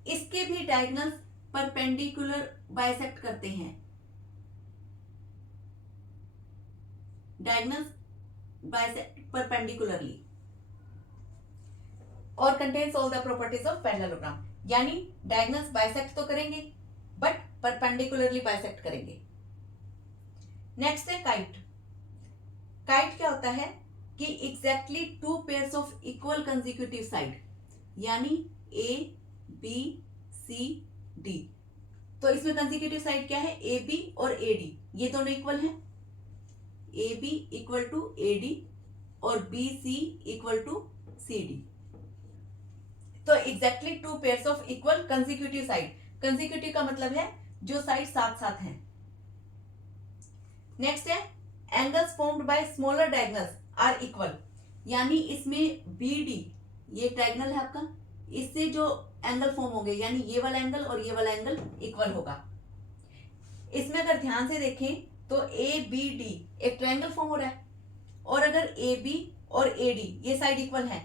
इसके भी डायगोनल्स परपेंडिकुलर बाइसेक्ट करते हैं, डायगोनल्स बाइसेक्ट परपेंडिकुलरली, और contains all the properties of parallelogram. यानी डायगोनल्स बाइसेक्ट तो करेंगे बट परपेंडिकुलरली बाइसेक्ट करेंगे। नेक्स्ट है काइट। काइट क्या होता है कि exactly two pairs of equal consecutive side, यानी ए बी सी डी। तो इसमें कंसेक्यूटिव साइड क्या है? ए बी और ए डी, ये दोनों इक्वल हैं। A B equal to A D और B C equal to C D. तो exactly two pairs of equal consecutive side. Consecutive का मतलब है जो साइड साथ साथ हैं। नेक्स्ट है angles formed by smaller diagonals are equal. यानी इसमें बी डी, ये डायगोनल है आपका, इससे जो एंगल फॉर्म होंगे यानी ये वाला एंगल और ये वाला एंगल इक्वल होगा। इसमें अगर ध्यान से देखें तो ए बी डी एक ट्रायंगल फॉर्म हो रहा है, और अगर ए बी और ए डी ये साइड इक्वल है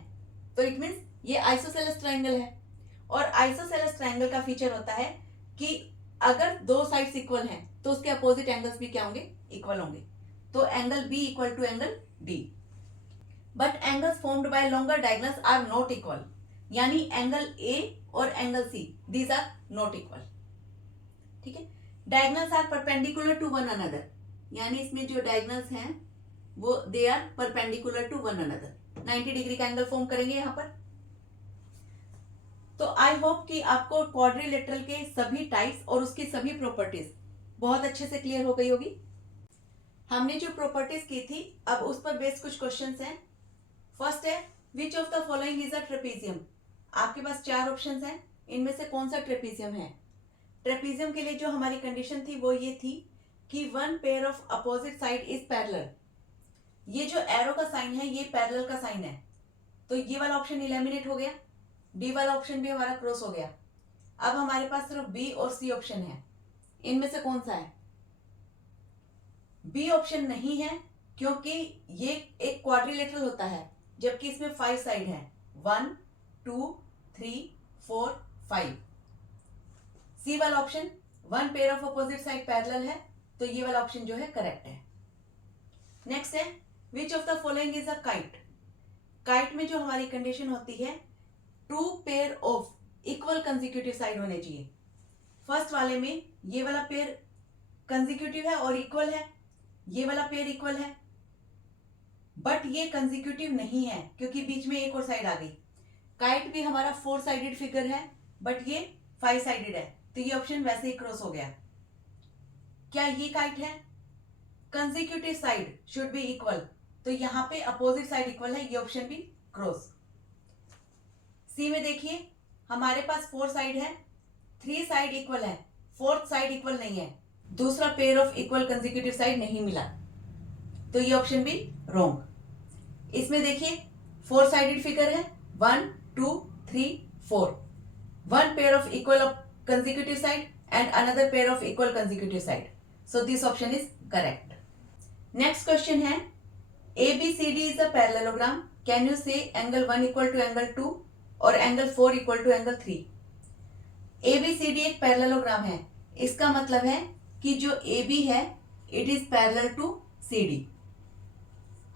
तो इट मीन्स ये आइसोसेलेस ट्रायंगल है। और आइसोसेलेस ट्रायंगल का फीचर होता है कि अगर दो साइड्स इक्वल हैं तो उसके अपोजिट एंगल्स भी क्या होंगे? इक्वल होंगे। तो angle B equal to angle D. But angles formed by longer diagonals are not equal. यानी एंगल ए और angle C these are not equal. ठीक है। Diagonals are perpendicular to one another, यानी इसमें जो डायगोनल्स हैं वो they are perpendicular to one another, 90 degree का एंगल फॉर्म करेंगे यहां पर। तो आई होप कि आपको क्वाड्रिलेटरल के सभी टाइप्स और उसकी सभी प्रॉपर्टीज बहुत अच्छे से क्लियर हो गई होगी। हमने जो प्रॉपर्टीज की थी अब उस पर बेस्ड कुछ क्वेश्चंस हैं। फर्स्ट है which of the following is a trapezium. आपके पास 4 ऑप्शंस हैं, इनमें से कौन सा ट्रेपीजियम है? ट्रेपीजियम के लिए जो हमारी कंडीशन थी वो ये थी कि one pair of opposite side is parallel. ये जो एरो का साइन है ये पैरेलल का साइन है, तो ये वाला ऑप्शन इलिमिनेट हो गया। डी वाला ऑप्शन भी हमारा क्रॉस हो गया। अब हमारे पास सिर्फ बी और सी ऑप्शन है, इनमें से कौन सा है? बी ऑप्शन नहीं है क्योंकि ये एक क्वाड्रिलेटरल होता है जबकि इसमें 5 साइड है, 1 2 3 4 5। सी वाला option one pair of opposite side parallel है, तो ये वाला ऑप्शन जो है करेक्ट है। नेक्स्ट है which of the following is a kite. Kite में जो हमारी कंडीशन होती है 2 pair of equal consecutive side होने चाहिए। फर्स्ट वाले में ये वाला पेयर कंसेक्यूटिव है और इक्वल है, ये वाला पेयर इक्वल है, बट ये कंसेक्यूटिव नहीं है क्योंकि बीच में एक और साइड आ गई। काइट भी हमारा 4 साइडेड फिगर है बट ये 5 साइडेड है, तो ये ऑप्शन वैसे ही क्रॉस हो गया। क्या ये काइट है? Consecutive side should B equal, तो यहां पे अपोजिट साइड इक्वल है, ये ऑप्शन भी क्रॉस। सी में देखिए हमारे पास 4 साइड है, 3 साइड इक्वल है, 4th साइड इक्वल नहीं है, दूसरा pair of equal consecutive side नहीं मिला, तो ये ऑप्शन भी रॉन्ग। इसमें देखिए 4 साइडेड फिगर है, 1 2 3 4, one pair of equal consecutive side and another pair of equal consecutive side. So this option is correct. Next question है ABCD is a parallelogram. Can you say angle 1 equal to angle 2? और angle 4 equal to angle 3। ABCD एक parallelogram है, इसका मतलब है कि जो AB है it is parallel to CD।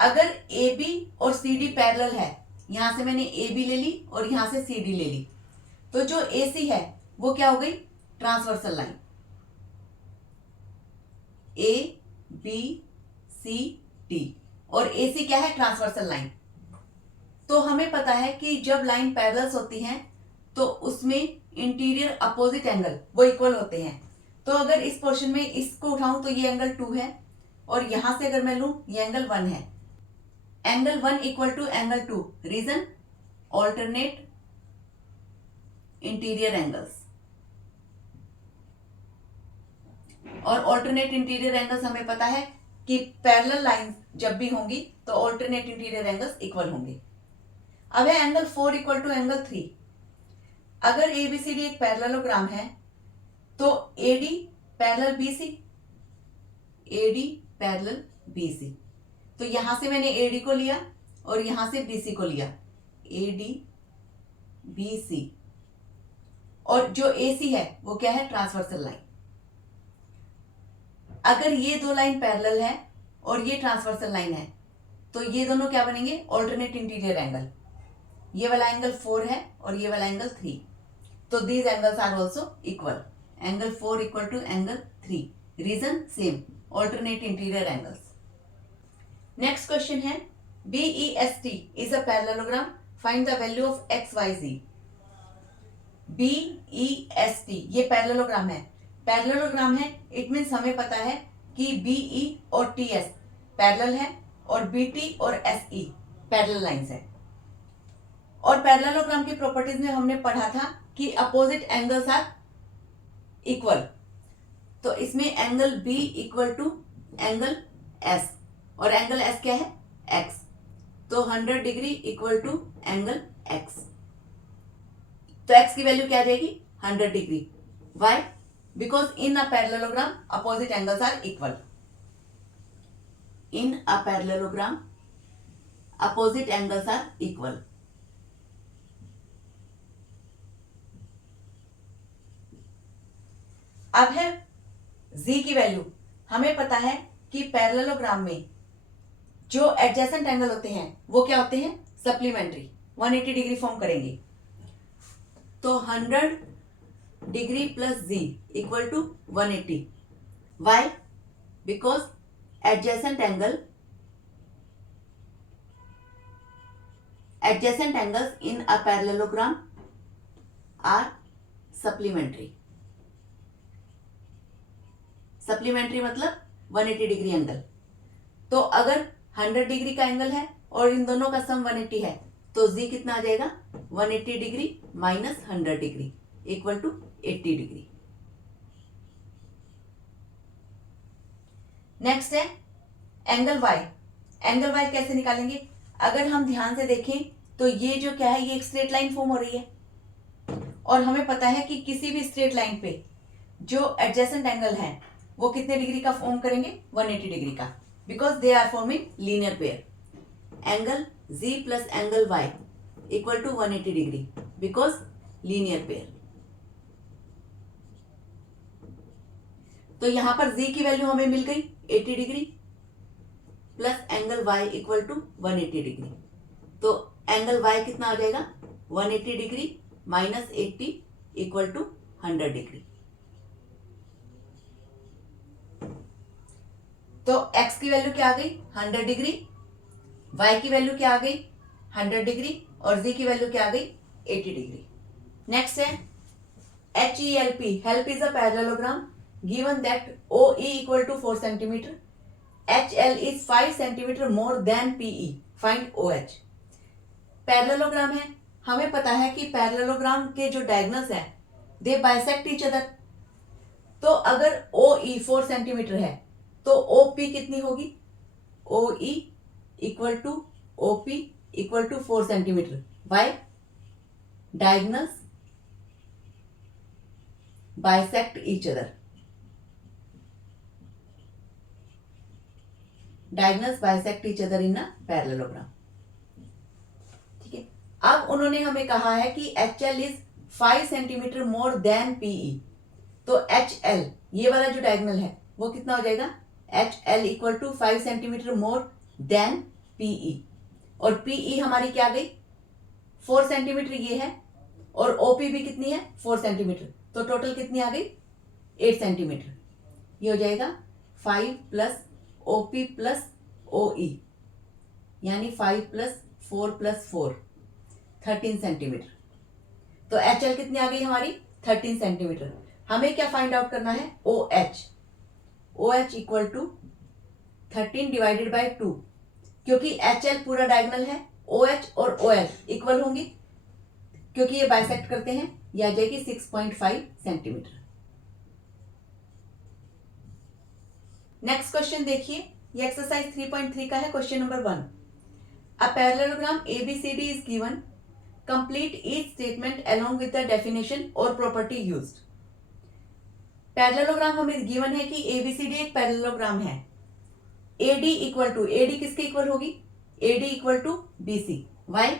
अगर AB और CD पैरेलल है, यहां से मैंने AB ले ली और यहां से CD ले ली, तो जो AC है वो क्या हो गई, ट्रांसवर्सल लाइन। ABCD और AC क्या है, ट्रांसवर्सल लाइन। तो हमें पता है कि जब लाइन पैरेलल्स होती हैं तो उसमें इंटीरियर अपोजिट एंगल वो इक्वल होते हैं। तो अगर इस पोर्शन में इसको उठाऊं तो ये एंगल 2 है, और यहां से अगर मैं लूं ये एंगल 1 है। Angle 1 equal to angle 2, reason alternate interior angles. और ऑल्टरनेट इंटीरियर एंगल्स हमें पता है कि पैरेलल लाइंस जब भी होंगी तो ऑल्टरनेट इंटीरियर एंगल्स इक्वल होंगे। अब है एंगल 4 इक्वल टू एंगल 3। अगर ABCD एक पैरेललोग्राम है तो AD parallel BC, AD parallel BC। तो यहां से मैंने AD को लिया और यहां से BC को लिया, AD BC। और जो AC है वो क्या है, ट्रांसवर्सल लाइन। अगर ये दो लाइन पैरेलल है और ये ट्रांसवर्सल लाइन है तो ये दोनों क्या बनेंगे, ऑल्टरनेट इंटीरियर एंगल। ये वाला एंगल 4 है और ये वाला एंगल 3, तो these angles are also equal. Angle 4 equal to angle 3, reason same, alternate interior angles. Next question है BEST is a parallelogram, find the value of XYZ। BEST ये parallelogram है। पैरेललोग्राम है इट मीन्स हमें पता है कि BE और TS parallel है और BT और SE पैरेलल लाइंस है। और पैरेललोग्राम की प्रॉपर्टीज में हमने पढ़ा था कि अपोजिट एंगल्स आर इक्वल। तो इसमें angle B equal to angle S, और एंगल S क्या है, X। तो 100 degree equal to angle X। तो X की वैल्यू क्या आ जाएगी, 100 degree. Why, because in a parallelogram opposite angles are equal. In a parallelogram opposite angles are equal. अब है Z की वैल्यू। हमें पता है कि पैरेललोग्राम में जो एडजेसेंट एंगल होते हैं वो क्या होते हैं, सप्लीमेंट्री, 180 डिग्री फॉर्म करेंगे। तो 100 degree plus Z equal to 180। Why, because adjacent angles in a parallelogram are supplementary. Supplementary मतलब 180 डिग्री एंगल। तो अगर 100 डिग्री का एंगल है और इन दोनों का सम 180 है तो Z कितना आ जाएगा, 180 degree minus 100 degree equal to 80 degree. Next है एंगल Y। एंगल Y कैसे निकालेंगे, अगर हम ध्यान से देखें तो ये जो क्या है, ये एक स्ट्रेट लाइन फॉर्म हो रही है और हमें पता है कि किसी भी स्ट्रेट लाइन पे जो एडजेसेंट एंगल है वो कितने डिग्री का फॉर्म करेंगे, 180 डिग्री का, because they are forming linear pair. Angle Z plus angle Y equal to 180 degree because linear pair. तो यहां पर Z की वैल्यू हमें मिल गई 80 degree plus angle Y equal to 180 degree. तो एंगल Y कितना आ जाएगा, 180 degree minus 80 equal to 100 degree. तो x की वैल्यू क्या आ गई, 100 डिग्री, y की वैल्यू क्या आ गई, 100 डिग्री, और z की वैल्यू क्या आ गई, 80 डिग्री। नेक्स्ट है HELP। Help is a parallelogram given that OE equal to 4 centimetre, HL is 5 centimetre more than PE, find OH। Parallelogram है, हमें पता है कि पैरेललोग्राम के जो डायगोनल्स है दे बाइसेक्ट ईच अदर। तो अगर OE 4 सेंटीमीटर है तो OP कितनी होगी, OE equal to OP equal to 4 centimetre. Why, diagonals bisect each other. Diagonals bisect each other in a parallelogram. ठीक है, अब उन्होंने हमें कहा है कि H L is 5 centimetre more than PE. तो एच एल ये वाला जो डायगोनल है वो कितना हो जाएगा, H L equal to 5 centimetre more than PE. और पीई हमारी क्या गई, 4 सेंटीमीटर ये है, और ओपी भी कितनी है, 4 सेंटीमीटर। तो टोटल कितनी आ गई, 8 सेंटीमीटर। ये हो जाएगा 5 प्लस ओपी प्लस ओई, यानी 5 प्लस 4 प्लस 4, 13 सेंटीमीटर। तो एच एल कितनी आ गई हमारी, 13 सेंटीमीटर। हमें क्या फाइंड आउट करना है, O H. O H equal to 13 divided by 2, क्योंकि एच एल पूरा डायगोनल है, ओ एच और ओ एल इक्वल होंगी, क्योंकि ये बाइसेक्ट करते हैं। ये आ जाएगी 6.5 सेंटीमीटर। नेक्स्ट क्वेश्चन देखिए, ये एक्सरसाइज 3.3 का है, question number 1। A parallelogram ABCD is given, complete each statement along with the definition और प्रॉपर्टी यूज्ड। पैरेललोग्राम हमें गिवन है कि ABCD एक पैरेललोग्राम है। AD इक्वल टू, AD किसके इक्वल होगी, AD equal to BC। Why,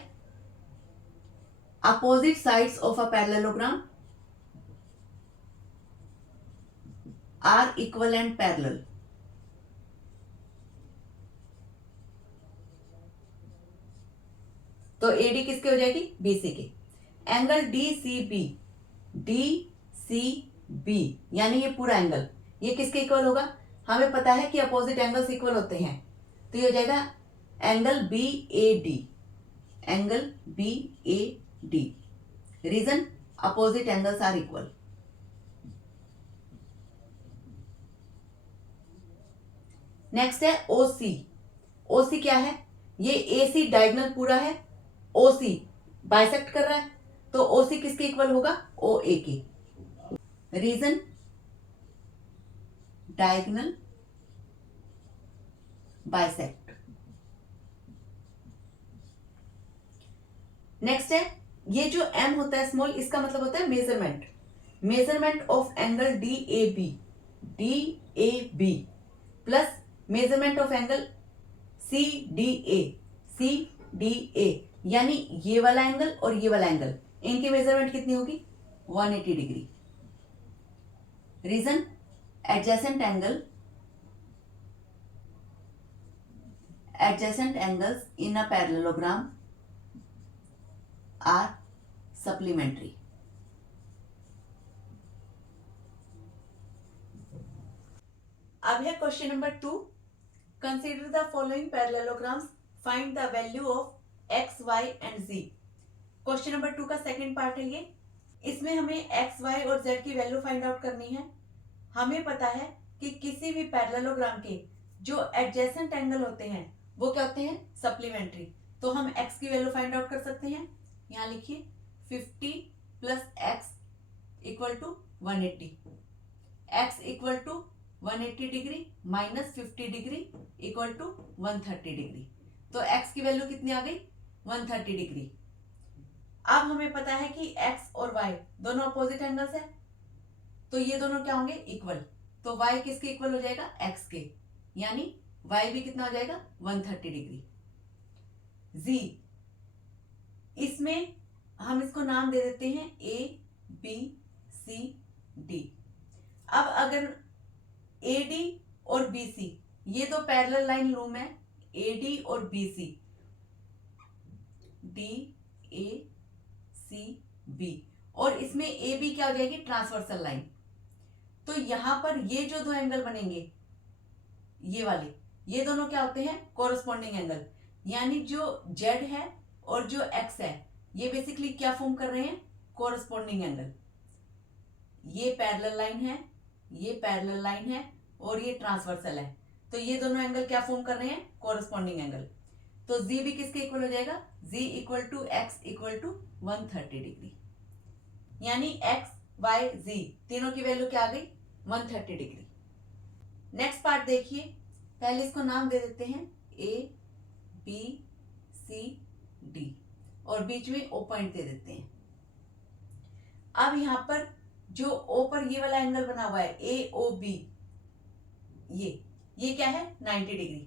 opposite sides of a parallelogram are equal and parallel. तो AD किसके हो जाएगी, BC के। एंगल DCB, DCB यानी ये पूरा एंगल, ये किसके इक्वल होगा, हमें पता है कि अपोजिट एंगल्स इक्वल होते हैं। तो ये हो जाएगा angle BAD, angle BAD। Reason, opposite angles are equal. Next है OC। OC क्या है, ये AC डायगोनल पूरा है, OC बाइसेक्ट कर रहा है, तो OC किसके इक्वल होगा, OA के। Reason, diagonal bisect. नेक्स्ट है, ये जो M होता है स्मॉल, इसका मतलब होता है measurement. Measurement of angle DAB plus measurement of angle CDA, यानी ये वाला एंगल और ये वाला एंगल, इनकी मेजरमेंट कितनी होगी, 180 degree. Reason, adjacent angles in a parallelogram are supplementary. अब है question number 2। Consider the following parallelograms, find the value of x, y and z। Question number 2 का सेकंड पार्ट है ये। इसमें हमें x, y और z की वैल्यू फाइंड आउट करनी है। हमें पता है कि किसी भी पैरेललोग्राम के जो एडजेसेंट एंगल होते हैं वो क्या होते हैं, सप्लीमेंट्री। तो हम x की वैल्यू फाइंड आउट कर सकते हैं। यहाँ लिखिए 50 plus x equal to 180, x equal to 180 degree minus 50 degree equal to 130 degree. तो x की वैल्यू कितनी आ गई, 130 डिग्री। अब हमें पता है कि x और y दोनों अपोजिट एंगल्स है, तो ये दोनों क्या होंगे, इक्वल। तो y किसके इक्वल हो जाएगा, x के, यानी y भी कितना हो जाएगा, 130 डिग्री। z, इसमें हम इसको नाम दे देते हैं ABCD। अब अगर AD और BC ये दो पैरेलल लाइन लूं मैं, AD और BC, DACB, और इसमें AB क्या हो जाएगी, ट्रांसवर्सल लाइन। तो यहां पर ये जो दो एंगल बनेंगे, ये वाले, ये दोनों क्या होते हैं, कोरस्पॉन्डिंग एंगल। यानी जो Z है और जो X है ये बेसिकली क्या फॉर्म कर रहे हैं, कोरस्पॉन्डिंग एंगल। ये पैरेलल लाइन है, ये पैरेलल लाइन है, और ये ट्रांसवर्सल है। तो ये दोनों एंगल क्या फॉर्म कर रहे हैं, कोरस्पॉन्डिंग एंगल। तो Z भी किसके इक्वल हो जाएगा, Z equal to X equal to 130 degree. यानी X, Y, Z तीनों की वैल्यू क्या आ गई, 130 डिग्री। नेक्स्ट पार्ट देखिए, पहले इसको नाम दे देते हैं ABCD और बीच में O पॉइंट दे देते हैं। अब यहां पर जो O पर ये वाला एंगल बना हुआ है AOB, ये क्या है, 90 डिग्री,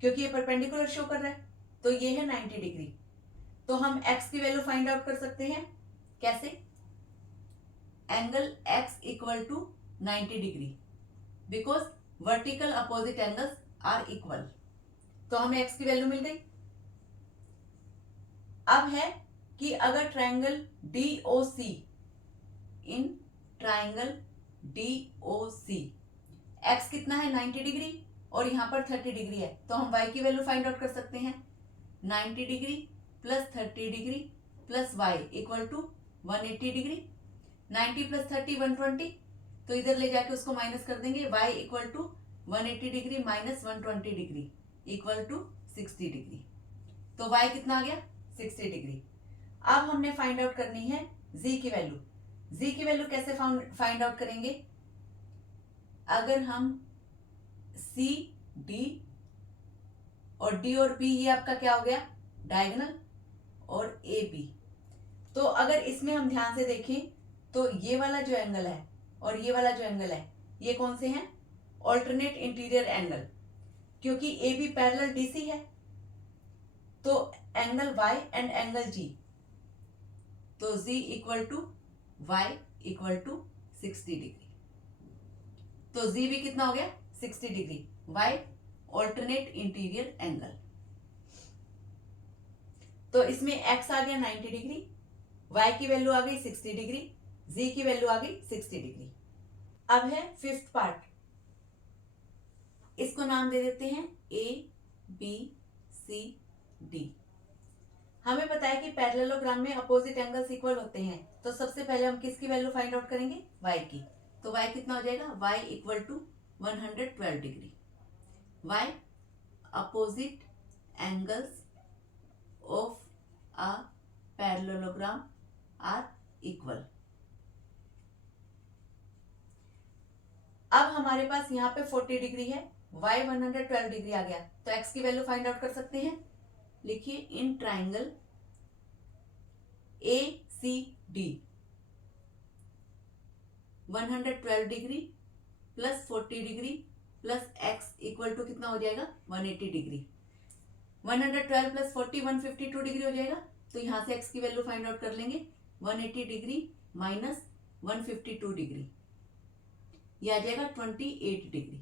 क्योंकि ये परपेंडिकुलर शो कर रहा है, तो ये है 90 डिग्री। तो हम x की वैल्यू फाइंड आउट कर सकते हैं। कैसे? Angle x equal to 90 degree, because vertical opposite angles are equal. तो हमें x की वैल्यू मिल गई। अब है कि अगर triangle DOC, in triangle DOC x कितना है 90 डिग्री और यहाँ पर 30 डिग्री है, तो हम y की वैल्यू फाइंड आउट कर सकते हैं। 90 degree plus 30 degree plus y equal to 180 degree. 90 plus 30 120, तो इधर ले जाके उसको माइनस कर देंगे। y equal to 180 degree minus 120 degree equal to 60 degree. तो y कितना आ गया 60 डिग्री। अब हमने फाइंड आउट करनी है z की वैल्यू। z की वैल्यू कैसे फाइंड आउट करेंगे? अगर हम C D और D और B ये आपका क्या हो गया डायगोनल, और A B, तो अगर इसमें हम ध्यान से देखें तो ये वाला जो एंगल है और ये वाला जो एंगल है ये कौन से हैं? ऑल्टरनेट इंटीरियर एंगल, क्योंकि ए बी पैरेलल DC है। तो angle Y and angle G, तो Z equal to Y equal to 60 degree. तो Z भी कितना हो गया 60 degree. Y alternate interior angle, तो इसमें x आ गया 90 डिग्री, y की वैल्यू आ गई 60 डिग्री, z की वैल्यू आ गई 60 डिग्री। अब है फिफ्थ पार्ट, इसको नाम दे देते हैं A B C D। हमें पता है कि पैरेललोग्राम में अपोजिट एंगल्स इक्वल होते हैं, तो सबसे पहले हम किसकी वैल्यू फाइंड आउट करेंगे? y की। तो y कितना हो जाएगा? y equal to 112 degree. y opposite angles of a parallelogram are equal। अब हमारे पास यहाँ पे 40 डिग्री है, y 112 डिग्री आ गया, तो x की वैल्यू फाइंड आउट कर सकते हैं। लिखिए in triangle ACD 112 degree plus 40 degree plus x equal to कितना हो जाएगा 180 डिग्री। 112 प्लस 40 152 डिग्री हो जाएगा, तो यहाँ से x की वैल्यू फाइंड आउट कर लेंगे। 180 डिग्री माइनस 152 डिग्री, ये आ जाएगा 28 डिग्री।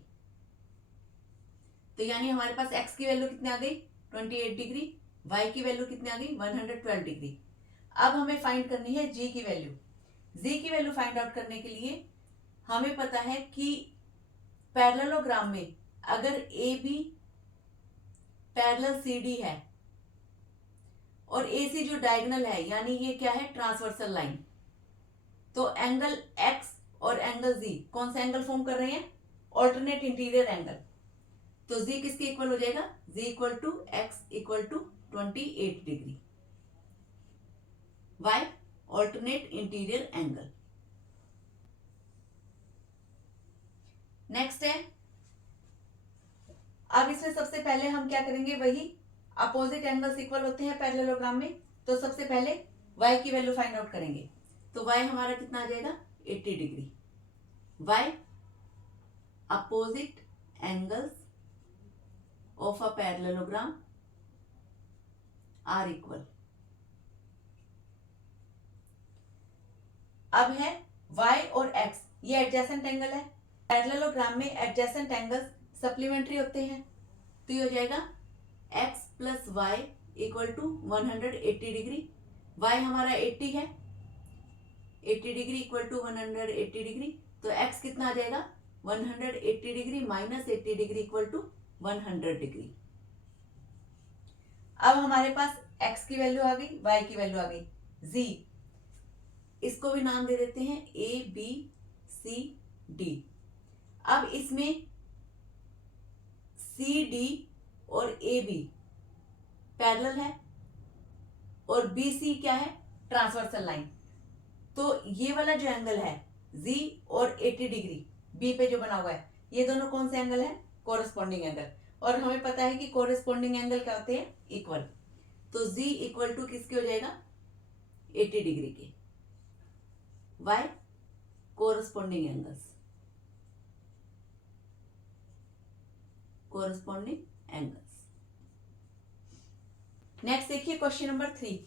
तो यानी हमारे पास x की वैल्यू कितनी आ गई 28 डिग्री, y की वैल्यू कितनी आ गई 112 डिग्री। अब हमें फाइंड करनी है g की वैल्यू। g की वैल्यू फाइंड आउट करने के लिए हमें पता है कि पैरेललोग्राम में अगर AB पैरेलल CD है और AC जो डायगोनल है, यानी ये क्या है ट्रांसवर्सल लाइन, तो एंगल X और एंगल Z कौन सा एंगल फॉर्म कर रहे हैं? Alternate interior angle. तो Z किसके इक्वल हो जाएगा? Z equal to X equal to 28 degree. Y alternate interior angle. Next है, अब इसमें सबसे पहले हम क्या करेंगे, वही अपोजिट एंगल्स इक्वल होते हैं पैरेललोग्राम में, तो सबसे पहले y की वैल्यू फाइंड आउट करेंगे। तो y हमारा कितना आ जाएगा 80 degree. y opposite angles of a parallelogram are equal. अब है y और x, ये एडजेसेंट एंगल है। पैरेललोग्राम में एडजेसेंट एंगल्स सप्लीमेंट्री होते हैं, तो ये हो जाएगा x plus y equal to 180 degree. y हमारा 80 है, 80 डिग्री इक्वल टू 180 डिग्री, तो x कितना आ जाएगा 180 degree minus 80 degree equal to 100 degree. अब हमारे पास x की वैल्यू आ गई, y की वैल्यू आ गई। z, इसको भी नाम दे देते हैं A B C D। अब इसमें CD और AB पैरेलल है और BC क्या है ट्रांसवर्सल लाइन, तो ये वाला जो एंगल है Z और 80 डिग्री B पे जो बना हुआ है, ये दोनों कौन से एंगल है? Corresponding angle. और हमें पता है कि कोरस्पॉन्डिंग एंगल क्या होते हैं? इक्वल। तो Z इक्वल टू किसके हो जाएगा 80 डिग्री के। Y corresponding angles, corresponding angles. Next देखिए question number 3।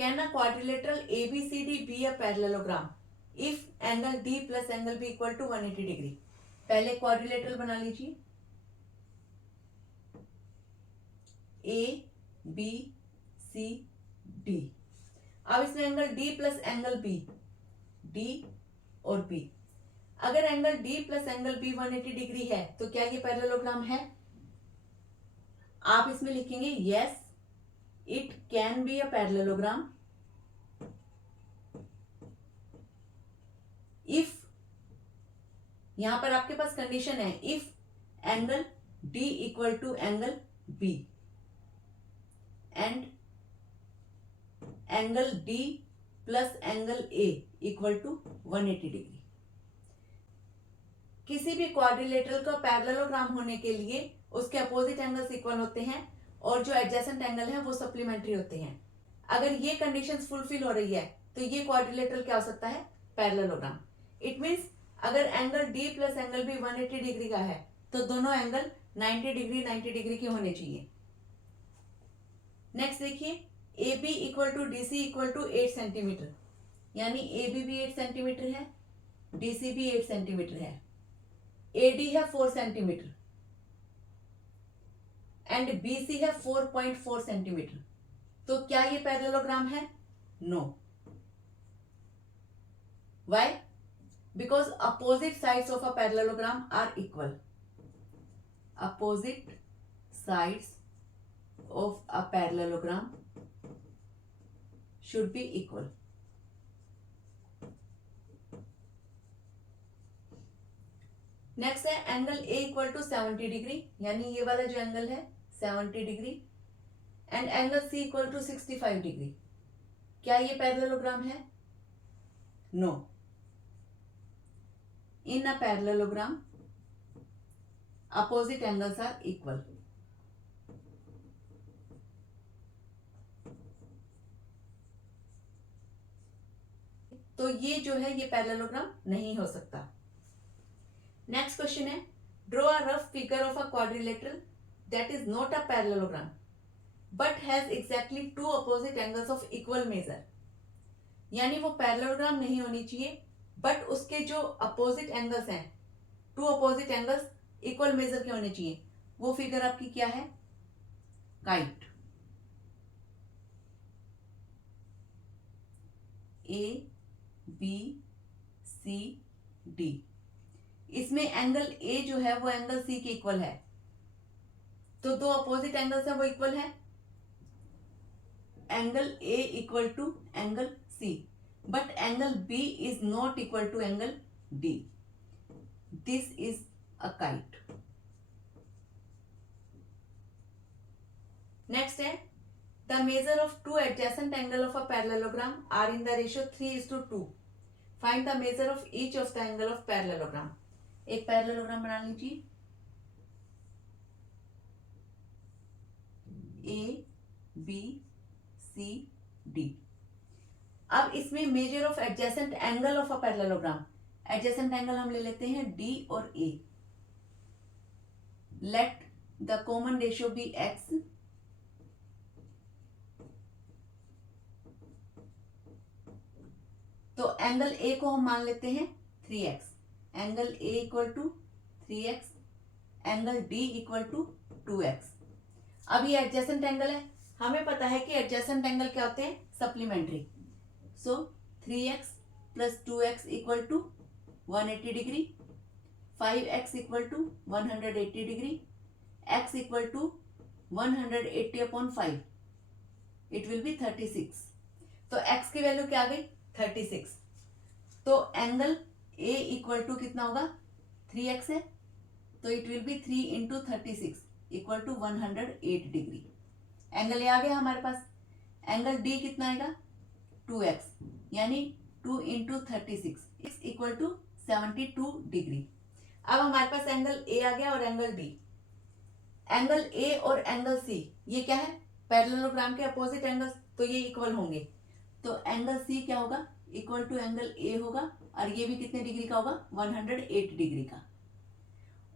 Can a quadrilateral ABCD be a parallelogram if angle D plus angle B equal to 180 degree. पहले क्वाड्रिलेटरल बना लीजिए, ABCD। अब इसमें angle D plus angle B, D और B। अगर angle D plus angle B 180 degree है तो क्या ये पैरेललोग्राम है? आप इसमें लिखेंगे yes it can be a parallelogram if, यहां पर आपके पास कंडीशन है, if angle D equal to angle B and angle D plus angle A equal to 180 degree. किसी भी क्वाड्रिलेटरल का पैरेललोग्राम होने के लिए उसके अपोजिट एंगल्स इक्वल होते हैं और जो एडजेसेंट एंगल है वो सप्लीमेंट्री होते हैं। अगर ये कंडीशंस फुलफिल हो रही है तो ये क्वाड्रिलेटरल क्या हो सकता है? पैरेललोग्राम। इट मींस अगर angle D plus angle B 180 degree का है तो दोनों एंगल 90 डिग्री के होने चाहिए। नेक्स्ट देखिए, AB equal to DC equal to 8 centimetre, यानी AB भी 8 सेंटीमीटर है, DC भी 8 सेंटीमीटर है, AD है 4 सेंटीमीटर एंड BC है 4.4 सेंटीमीटर। तो क्या ये पैरेललोग्राम है? No. Why? Because opposite sides of a parallelogram are equal. Opposite sides of a parallelogram should be equal। Next है angle A equal to 70 degree, यानी ये वाला जो एंगल है 70 degree and angle C equal to 65 degree. क्या ये parallelogram है? No. In a parallelogram opposite angles are equal. तो ये जो है ये पैरेललोग्राम नहीं हो सकता। नेक्स्ट क्वेश्चन है, draw a rough figure of a quadrilateral that is not a parallelogram but has exactly two opposite angles of equal measure. यानी वो पैरेललोग्राम नहीं होनी चाहिए बट उसके जो अपोजिट एंगल्स हैं, two opposite angles equal measure के होने चाहिए। वो फिगर आपकी क्या है? काइट। ABCD। इसमें एंगल A जो है वो एंगल C के इक्वल है, तो दो अपोजिट एंगल्स है वो इक्वल है। Angle A equal to angle C, but angle B is not equal to angle D। This is a kite. Next है, the measure of two adjacent angle of a parallelogram are in the ratio 3:2। Find the measure of each of the angle of parallelogram। एक parallelogram बना लीजिए, ABCD। अब इसमें measure of adjacent angle of a parallelogram, adjacent angle हम ले लेते हैं D और A। Let the common ratio be X। तो एंगल A को हम मान लेते हैं 3x। Angle A equal to 3x, angle D equal to 2x। अब ये एडजेसेंट एंगल है, हमें पता है कि एडजेसेंट एंगल क्या होते हैं? Supplementary. So 3x plus 2x equal to 180 degree, 5x equal to 180 degree, x equal to 180/5, it will be 36। तो x की वैल्यू क्या आ गई? 36। तो एंगल A इक्वल टू कितना होगा? 3x है, तो it will be 3 into 36 equal to 108 degree. Angle A आ गया हमारे पास। एंगल D कितना आएगा? 2x, यानी 2 इंटू 36 इक्वल टू 72 डिग्री। अब हमारे पास एंगल A आ गया और एंगल D। एंगल A और एंगल C ये क्या है? पैरेललोग्राम के अपोजिट एंगल्स, तो ये इक्वल होंगे। तो एंगल C क्या होगा? इक्वल टू एंगल A होगा, और ये भी कितने डिग्री का होगा? 108 डिग्री का।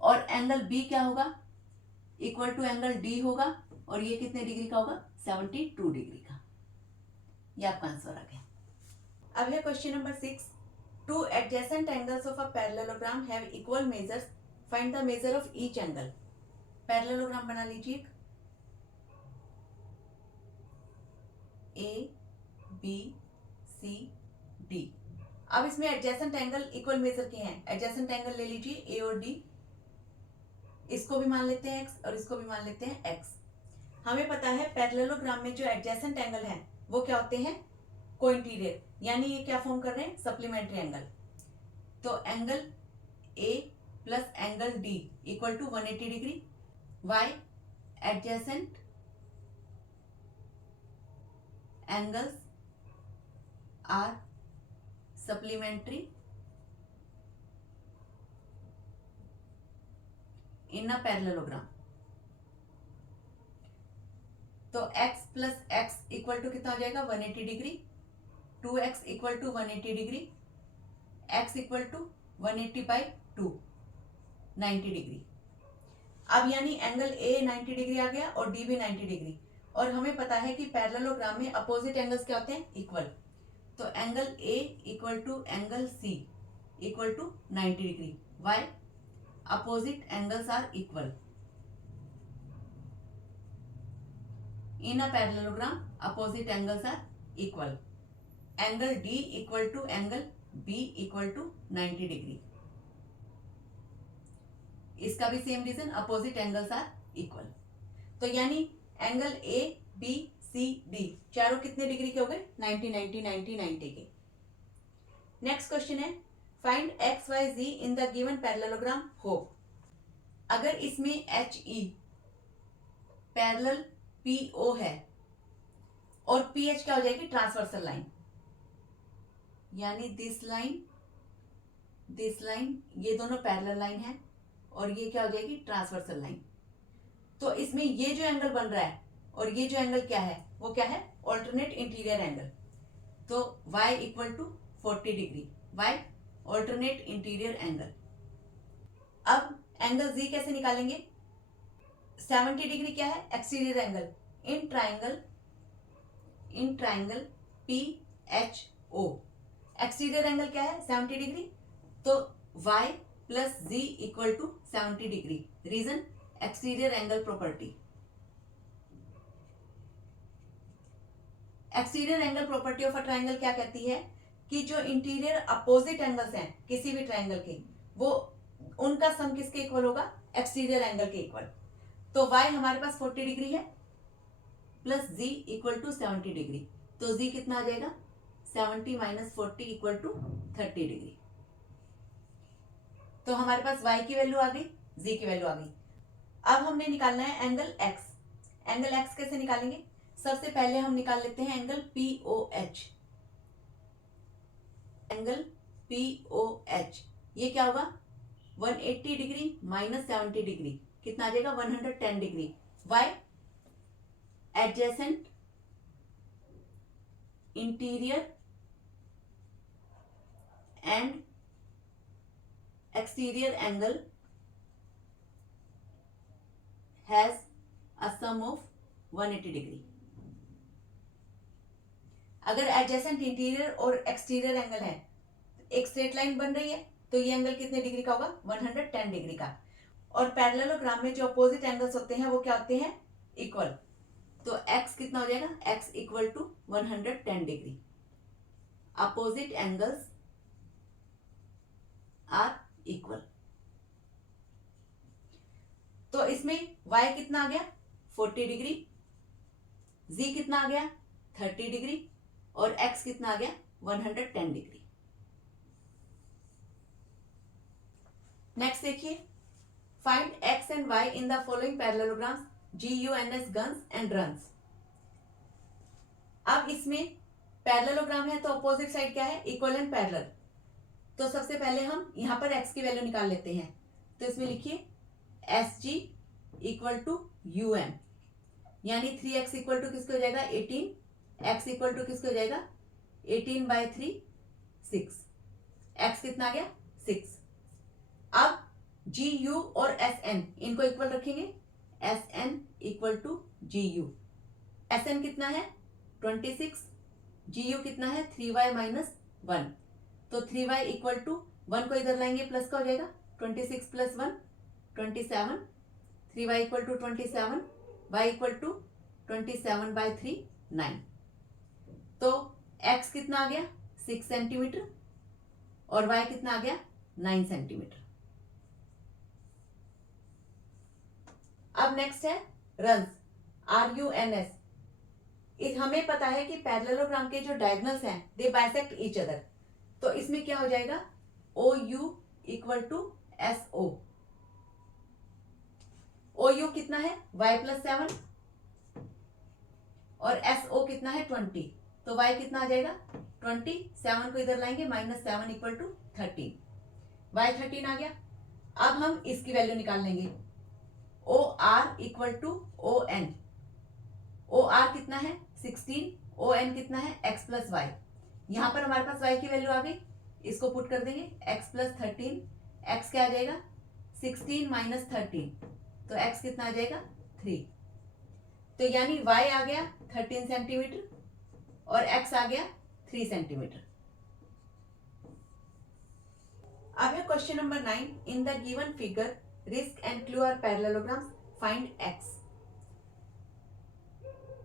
और एंगल B क्या होगा? इक्वल टू एंगल D होगा, और ये कितने डिग्री का होगा? 72 डिग्री का। ये आपका आंसर आ गया। अब है question number 6। Two adjacent angles of a parallelogram have equal measures, find the measure of each angle. Parallelogram बना लीजिए, ए बी सी डी। अब इसमें एडजेसेंट एंगल इक्वल मेजर के हैं। एडजेसेंट एंगल ले लीजिए ए और डी, इसको भी मान लेते हैं एक्स और इसको भी मान लेते हैं एक्स। हमें पता है पैरेललोग्राम में जो एडजेसेंट एंगल है वो क्या होते हैं, कोइंटीरियर, यानी ये क्या फॉर्म कर रहे हैं, सप्लीमेंट्री एंगल। तो angle A plus angle D equal to 180 degree. Why adjacent angles are supplementary in a parallelogram. तो x plus x equal to कितना हो जाएगा, 180 degree. 2x equal to 180 degree, x equal to 180 by 2, 90 degree. अब यानी angle A 90 degree आ गया और D भी 90 डिग्री। और हमें पता है कि पैरेललोग्राम में अपोजिट एंगल्स क्या होते हैं, इक्वल। तो angle A equal to angle C equal to 90 degree. Why opposite angles are equal in a parallelogram, opposite angles are equal. Angle D equal to angle B equal to 90 degree. इसका भी same reason, opposite angles are equal. तो यानी angle A B C D चारों कितने degree के हो गए, 90 90 90 90 के। नेक्स्ट क्वेश्चन है, find x y z in the given parallelogram हो। अगर इसमें H E parallel P O है और पी एच क्या हो जाएगी, ट्रांसवर्सल लाइन, यानी दिस लाइन ये दोनों पैरेलल लाइन है और ये क्या हो जाएगी, ट्रांसवर्सल लाइन। तो इसमें ये जो एंगल बन रहा है और ये जो एंगल क्या है, वो क्या है, ऑल्टरनेट इंटीरियर एंगल। तो y equal to 40 degree, y alternate interior angle. अब एंगल z कैसे निकालेंगे, 70 डिग्री क्या है, exterior angle in triangle P H O. Exterior angle क्या है, 70 डिग्री। तो y plus z equal to 70 degree. Reason, exterior angle property. Exterior angle property of a triangle क्या कहती है कि जो इंटीरियर अपोजिट एंगल्स हैं किसी भी ट्राइंगल के, वो उनका सम किसके इक्वल होगा, एक्सटीरियर एंगल के इक्वल। तो y हमारे पास 40 डिग्री है plus z equal to 70 degree. तो z कितना आ जाएगा, 70 माइनस 40 इक्वल टू 30 डिग्री। तो हमारे पास y की वैल्यू आ गई, z की वैल्यू आ गई। अब हमने निकालना है एंगल x। एंगल x कैसे निकालेंगे, सबसे पहले हम निकाल लेते हैं एंगल POH। एंगल POH ये क्या होगा, 180 डिग्री माइनस 70 डिग्री कितना आ जाएगा, 110 degree. Why adjacent interior and exterior angle has a sum of 180 degree. अगर एडजेसेंट इंटीरियर और एक्सटीरियर एंगल है, एक स्ट्रेट लाइन बन रही है, तो ये एंगल कितने डिग्री का होगा, 110 डिग्री का। और पैरेललोग्राम में जो अपोजिट एंगल्स होते हैं वो क्या होते हैं, इक्वल। तो x कितना हो जाएगा, x equal to 110 degree. Opposite angles are equal. तो इसमें y कितना आ गया, 40 डिग्री, z कितना आ गया, 30 डिग्री, और x कितना आ गया, 110 डिग्री। नेक्स्ट देखिए, find x and y in the following parallelograms GUNS guns and runs. अब इसमें पैरेललोग्राम है तो अपोजिट साइड क्या है, इक्वल एंड पैरेलल। तो सबसे पहले हम यहां पर x की वैल्यू निकाल लेते हैं। तो इसमें लिखिए SG इक्वल टू UM, यानी 3x इक्वल टू किसको हो जाएगा, 18, x इक्वल टू किसको हो जाएगा, 18 बाई 3 6। x कितना आ गया, 6। अब GU और SN इनको इक्वल रखेंगे, SN equal to GU। SN कितना है, 26, जी यू कितना है 3y माइनस 1, तो 3y इक्वल टू 1 को इधर लाएंगे प्लस का हो जाएगा 26 plus 1 27, 3y equal to 27, y equal to 27/3 9। तो x कितना आ गया 6 सेंटीमीटर और y कितना आ गया 9 सेंटीमीटर। अब नेक्स्ट है रंस, RUNS। हमें पता है कि पैरेललोग्राम के जो डायगोनल्स हैं दे बाइसेक्ट ईच अदर, तो इसमें क्या हो जाएगा OU equal to SO। OU कितना है y प्लस 7 और SO कितना है 20, तो y कितना आ जाएगा 20, 7 को इधर लाएंगे माइनस 7 इक्वल टू 13, y 13 आ गया। अब हम इसकी वैल्यू निकाल लेंगे OR equal to ON। OR कितना है 16, ON कितना है x प्लस वाई। यहां पर हमारे पास y की वैल्यू आ गई, इसको पुट कर देंगे x प्लस 13, x क्या आ जाएगा 16 माइनस 13, तो x कितना आ जाएगा 3। तो यानी y आ गया 13 सेंटीमीटर और x आ गया 3 सेंटीमीटर। अब है question number 9, in the given figure risk and clue are parallelograms, find x।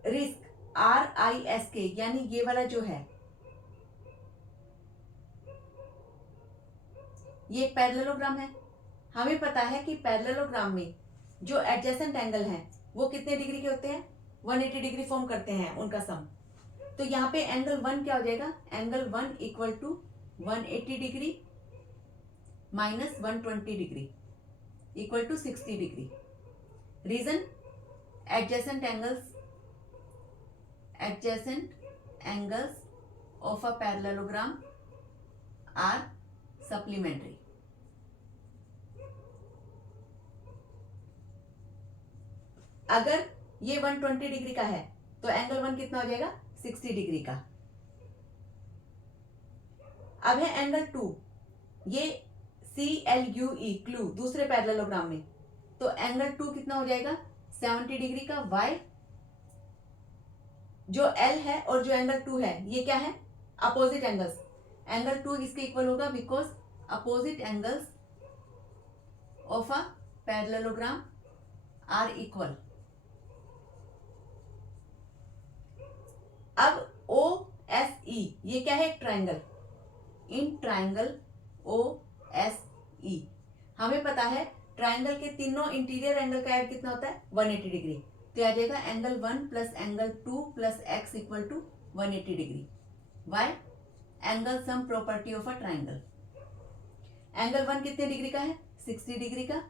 Risk RISK यानी ये वाला जो है ये एक पैरेललोग्राम है। हमें पता है कि पैरेललोग्राम में जो एडजेसेंट एंगल हैं वो कितने डिग्री के होते हैं 180 डिग्री फॉर्म करते हैं उनका सम। तो यहाँ पे एंगल 1 क्या हो जाएगा, angle 1 equal to 180 degree minus 120 degree equal to 60 degree. Reason adjacent angles of a parallelogram are supplementary। अगर ये 120 डिग्री का है तो एंगल 1 कितना हो जाएगा 60 डिग्री का। अब है एंगल 2, ये CLUE क्लू दूसरे पैरेललोग्राम में, तो एंगल 2 कितना हो जाएगा 70 डिग्री का। y जो L है और जो एंगल 2 है ये क्या है अपोजिट एंगल्स, एंगल 2 इसके इक्वल होगा because opposite angles of a parallelogram are equal. अब OSE ये क्या है एक ट्राइंगल, इन ट्राइंगल OSE हमें पता है ट्राइंगल के तीनों इंटीरियर एंगल का एड कितना होता है 180 डिग्री, तो आ जाएगा angle 1 plus angle 2 plus x equal to 180 degree. y angle sum property of a triangle. Angle 1 कितने डिग्री का है 60 डिग्री का,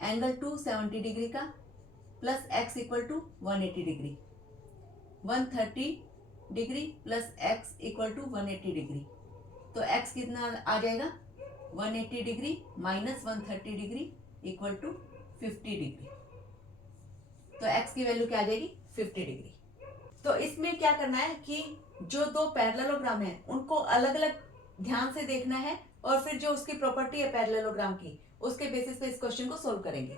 एंगल 2 70 डिग्री का plus x equal to 180 degree, 130 degree plus x equal to 180 degree, तो x कितना आ जाएगा 180 degree minus 130 degree equal to 50 degree, तो x की वैल्यू क्या आ जाएगी 50 डिग्री। तो इसमें क्या करना है कि जो दो पैरेललोग्राम है उनको अलग अलग ध्यान से देखना है और फिर जो उसकी प्रॉपर्टी है पैरेललोग्राम की उसके बेसिस पे इस क्वेश्चन को सोल्व करेंगे।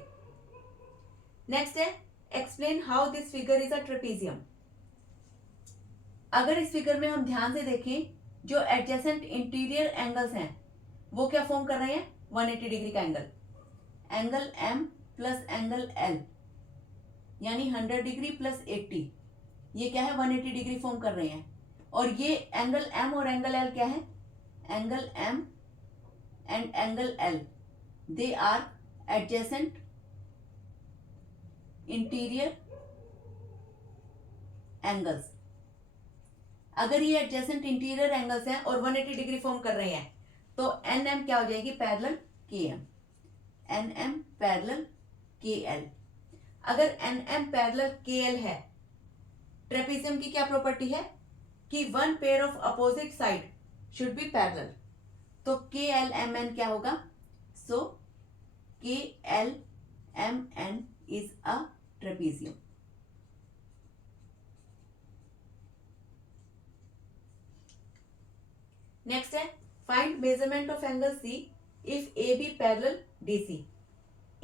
नेक्स्ट है explain how this figure is a trapezium. अगर इस फिगर में हम ध्यान से देखें जो एडजेसेंट इंटीरियर एंगल्स हैं वो क्या फॉर्म कर रहे हैं 180 डिग्री का angle, angle M plus angle L यानी 100 डिग्री प्लस 80 ये क्या है 180 डिग्री फॉर्म कर रहे हैं। और ये एंगल M और एंगल L क्या है, angle M and angle L they are adjacent interior angles. अगर ये एडजेसेंट इंटीरियर एंगल्स हैं और 180 डिग्री फॉर्म कर रहे हैं तो NM क्या हो जाएगी parallel KM, NM parallel KL। अगर NM पैरेलल KL है, ट्रेपीजियम की क्या प्रॉपर्टी है कि one pair of opposite side should be parallel, तो KLMN क्या होगा, so KLMN is a trapezium. Next है find measurement of angle C if AB parallel DC।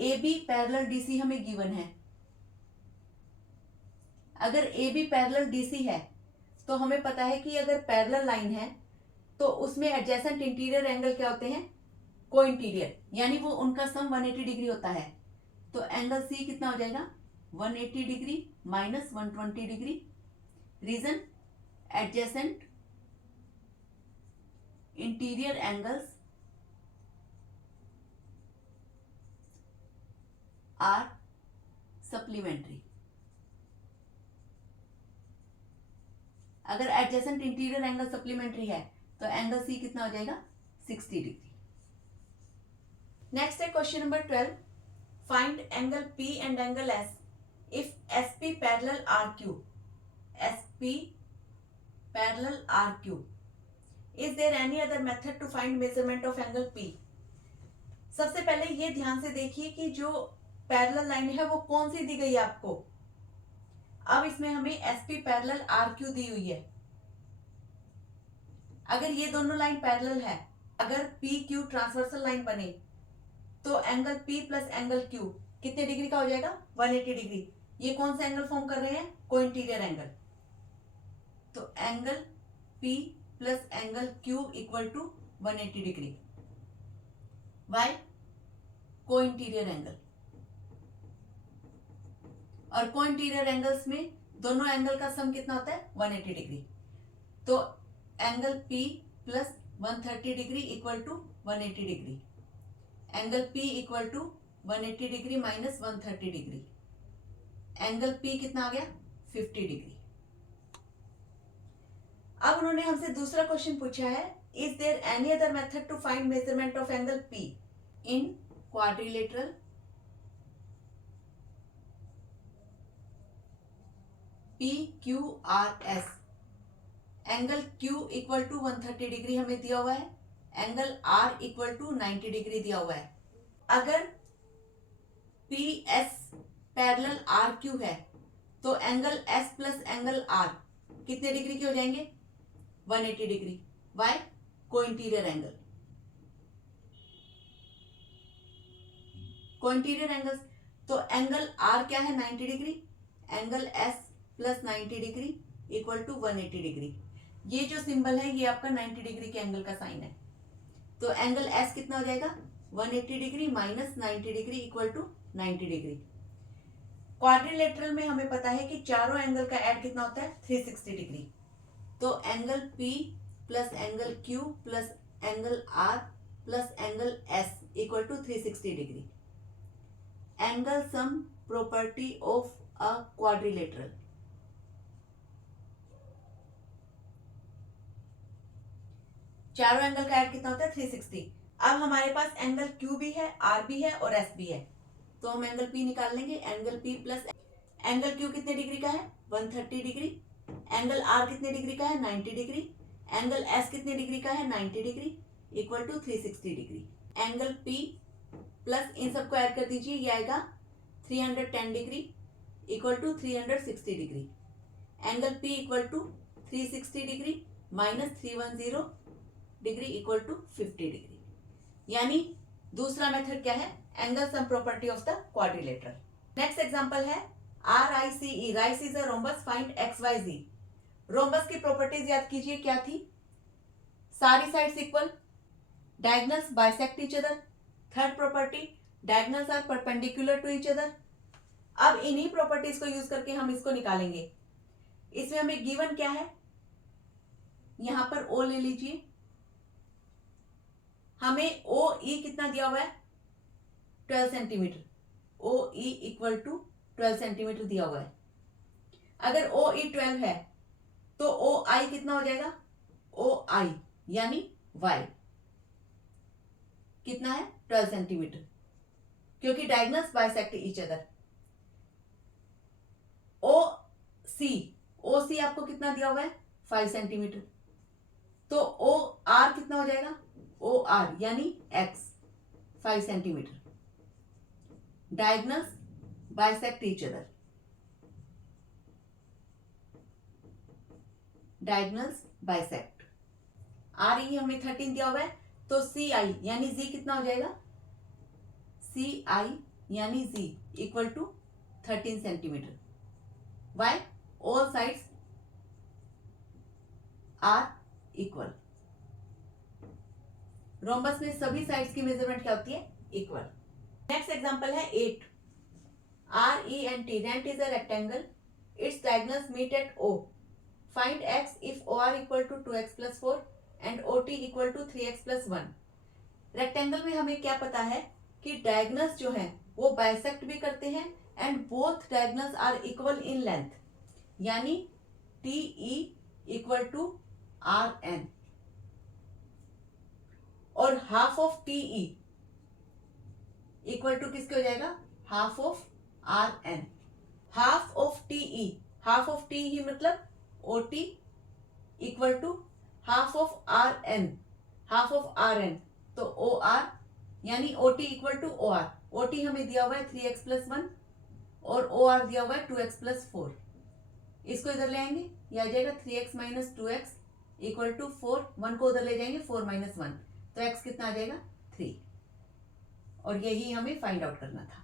AB parallel DC हमें गिवन है। अगर AB पैरेलल DC है तो हमें पता है कि अगर पैरेलल लाइन है तो उसमें एडजेसेंट इंटीरियर एंगल क्या होते हैं, को इंटीरियर, यानी वो उनका सम 180 डिग्री होता है। तो एंगल सी कितना हो जाएगा, 180 degree minus 120 degree. Reason, adjacent interior angles are supplementary. अगर एडजेसेंट इंटीरियर एंगल सप्लीमेंट्री है तो एंगल सी कितना हो जाएगा, 60 डिग्री। नेक्स्ट है question number 12, find angle P and angle S if S P parallel R Q. S P parallel R Q, is there any other method to find measurement of angle P. सबसे पहले ये ध्यान से देखिए कि जो parallel line है वो कौन सी दी गई है आपको। अब इसमें हमें S P parallel R Q दी हुई है। अगर ये दोनों लाइन पैरेलल है, अगर पी क्यू ट्रांसवर्सल लाइन बने तो angle P plus angle Q कितने डिग्री का हो जाएगा, 180 डिग्री। ये कौन सा एंगल फॉर्म कर रहे हैं, को इंटीरियर एंगल। तो angle P plus angle Q equal to 180 degree. Why, co interior angle. और को इंटीरियर एंगल्स में दोनों एंगल का सम कितना होता है, 180 डिग्री। तो angle P plus 130 degree equal to 180 degree. Angle P equal to 180 degree minus 130 degree. Angle P कितना आ गया, 50 डिग्री। अब उन्होंने हमसे दूसरा क्वेश्चन पूछा है, is there any other method to find measurement of angle P in quadrilateral PQRS। Angle Q equal to 130 degree हमें दिया हुआ है, angle R equal to 90 degree दिया हुआ है। अगर PS पैरेलल RQ है तो angle S plus angle R कितने डिग्री के हो जाएंगे, 180 degree. Why, co interior angle. Co interior angles, तो एंगल R क्या है, 90 degree. Angle S plus 90 degree equal to 180 degree. ये जो सिंबल है ये आपका 90 डिग्री के एंगल का साइन है। तो एंगल S कितना हो जाएगा, 180 degree minus 90 degree equal to 90 degree. Quadrilateral में हमें पता है कि चारों एंगल का ऐड कितना होता है, 360 डिग्री। तो angle P plus angle Q plus angle R plus angle S equal to 360 degree. Angle sum property of a quadrilateral. चारों एंगल का ऐड कितना होता है, 360। अब हमारे पास एंगल Q भी है, R भी है और S भी है। तो हम एंगल P निकाल लेंगे। Angle P plus angle Q कितने डिग्री का है, 130 डिग्री। एंगल R कितने डिग्री का है, 90 डिग्री। एंगल S कितने डिग्री का है, 90 degree equal to 360 degree. Angle P plus इन सबको ऐड कर दीजिए, ये आएगा 310 degree equal to 360 degree. Angle P equal to 360 degree minus 310 degree equal to 50 degree. यानी दूसरा मेथड क्या है, angle sum property of the quadrilateral. Next example है RICE। Rice is a rhombus, find XYZ। Rhombus की properties याद कीजिए क्या थी, सारी sides equal, diagonals bisect each other. Third property, diagonals are perpendicular to each other. अब इन्हीं properties को यूज करके हम इसको निकालेंगे। इसमें हमें गिवन क्या है, यहां पर O ले लीजिए। हमें OE कितना दिया हुआ है, 12 centimetre. OE equal to 12 centimetre दिया हुआ है। अगर OE 12 है तो OI कितना हो जाएगा, OI यानी Y कितना है, 12 सेंटीमीटर, क्योंकि diagonals bisect each other. OC आपको कितना दिया हुआ है, 5 सेंटीमीटर। तो OR कितना हो जाएगा, OR यानी X 5 centimetre. Diagonals bisect each other, diagonals bisect. RE हमें 13 दिया हुआ है, तो CI यानी Z कितना हो जाएगा, CI यानी Z equal to 13 centimetre. Why, all sides are equal. Rhombus में सभी साइड्स की मेजरमेंट क्या होती है? इक्वल। नेक्स्ट एग्जांपल है 8। RENT, rent is a rectangle, its diagonals meet at O. Find x if OR equal to 2x plus 4 and OT equal to 3x plus 1. Rectangle में हमें क्या पता है कि डायगोनल्स जो हैं वो बाइसेक्ट भी करते हैं and both diagonals are equal in length, यानी TE इक्वल टू RN और half of TE equal to किसके हो जाएगा? Half of RN। Half of TE, half of TE मतलब OT equal to half of RN, half of RN तो OR, यानी OT equal to OR। OT हमें दिया हुआ है 3x प्लस 1 और OR दिया हुआ है 2x प्लस 4। इसको इधर ले आएंगे, ये आ जाएगा 3x minus 2x equal to 4। 1 को उधर ले जाएंगे, 4 माइनस 1 तो x कितना आ जाएगा? 3। और यही हमें फाइंड आउट करना था।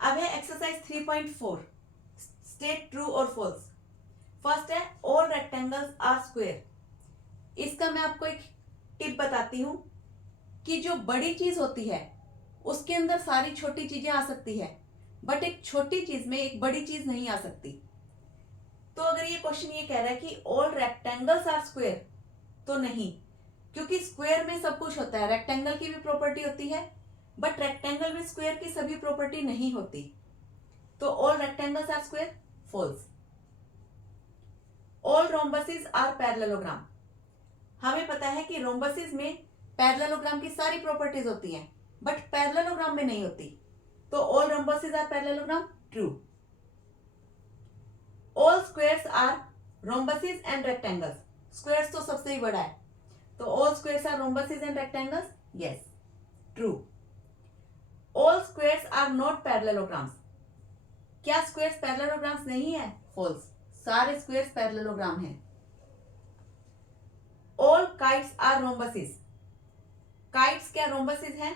अब है एक्सरसाइज 3.4, स्टेट ट्रू और फॉल्स। फर्स्ट है ऑल रेक्टेंगल्स आर स्क्वायर। इसका मैं आपको एक टिप बताती हूं कि जो बड़ी चीज होती है उसके अंदर सारी छोटी चीजें आ सकती है, बट एक छोटी चीज में एक बड़ी चीज नहीं आ सकती। तो अगर ये क्वेश्चन ये कह रहा है कि ऑल रेक्टेंगल्स आर स्क्वायर, तो नहीं, क्योंकि स्क्वायर में सब कुछ होता है। रेक्टेंगल की भी प्रॉपर्टी होती है, बट रेक्टेंगल में स्क्वायर की सभी प्रॉपर्टी नहीं होती। तो all rectangles are square, false. All rhombuses are parallelogram. हमें पता है कि रोम्बसेस में पैरेललोग्राम की सारी प्रॉपर्टीज होती हैं, बट पैरेललोग्राम में नहीं होती। तो all rhombuses are parallelogram, true. All squares are rhombuses and rectangles. Squares तो सबसे ही बड़ा है, तो all squares are rhombuses and rectangles, yes, true. All squares are not parallelograms. क्या स्क्वायर्स पैरेललोग्राम्स नहीं है? फॉल्स, सारे स्क्वायर्स पैरेललोग्राम हैं। All kites are rhombuses. Kites क्या रोम्बसेस हैं?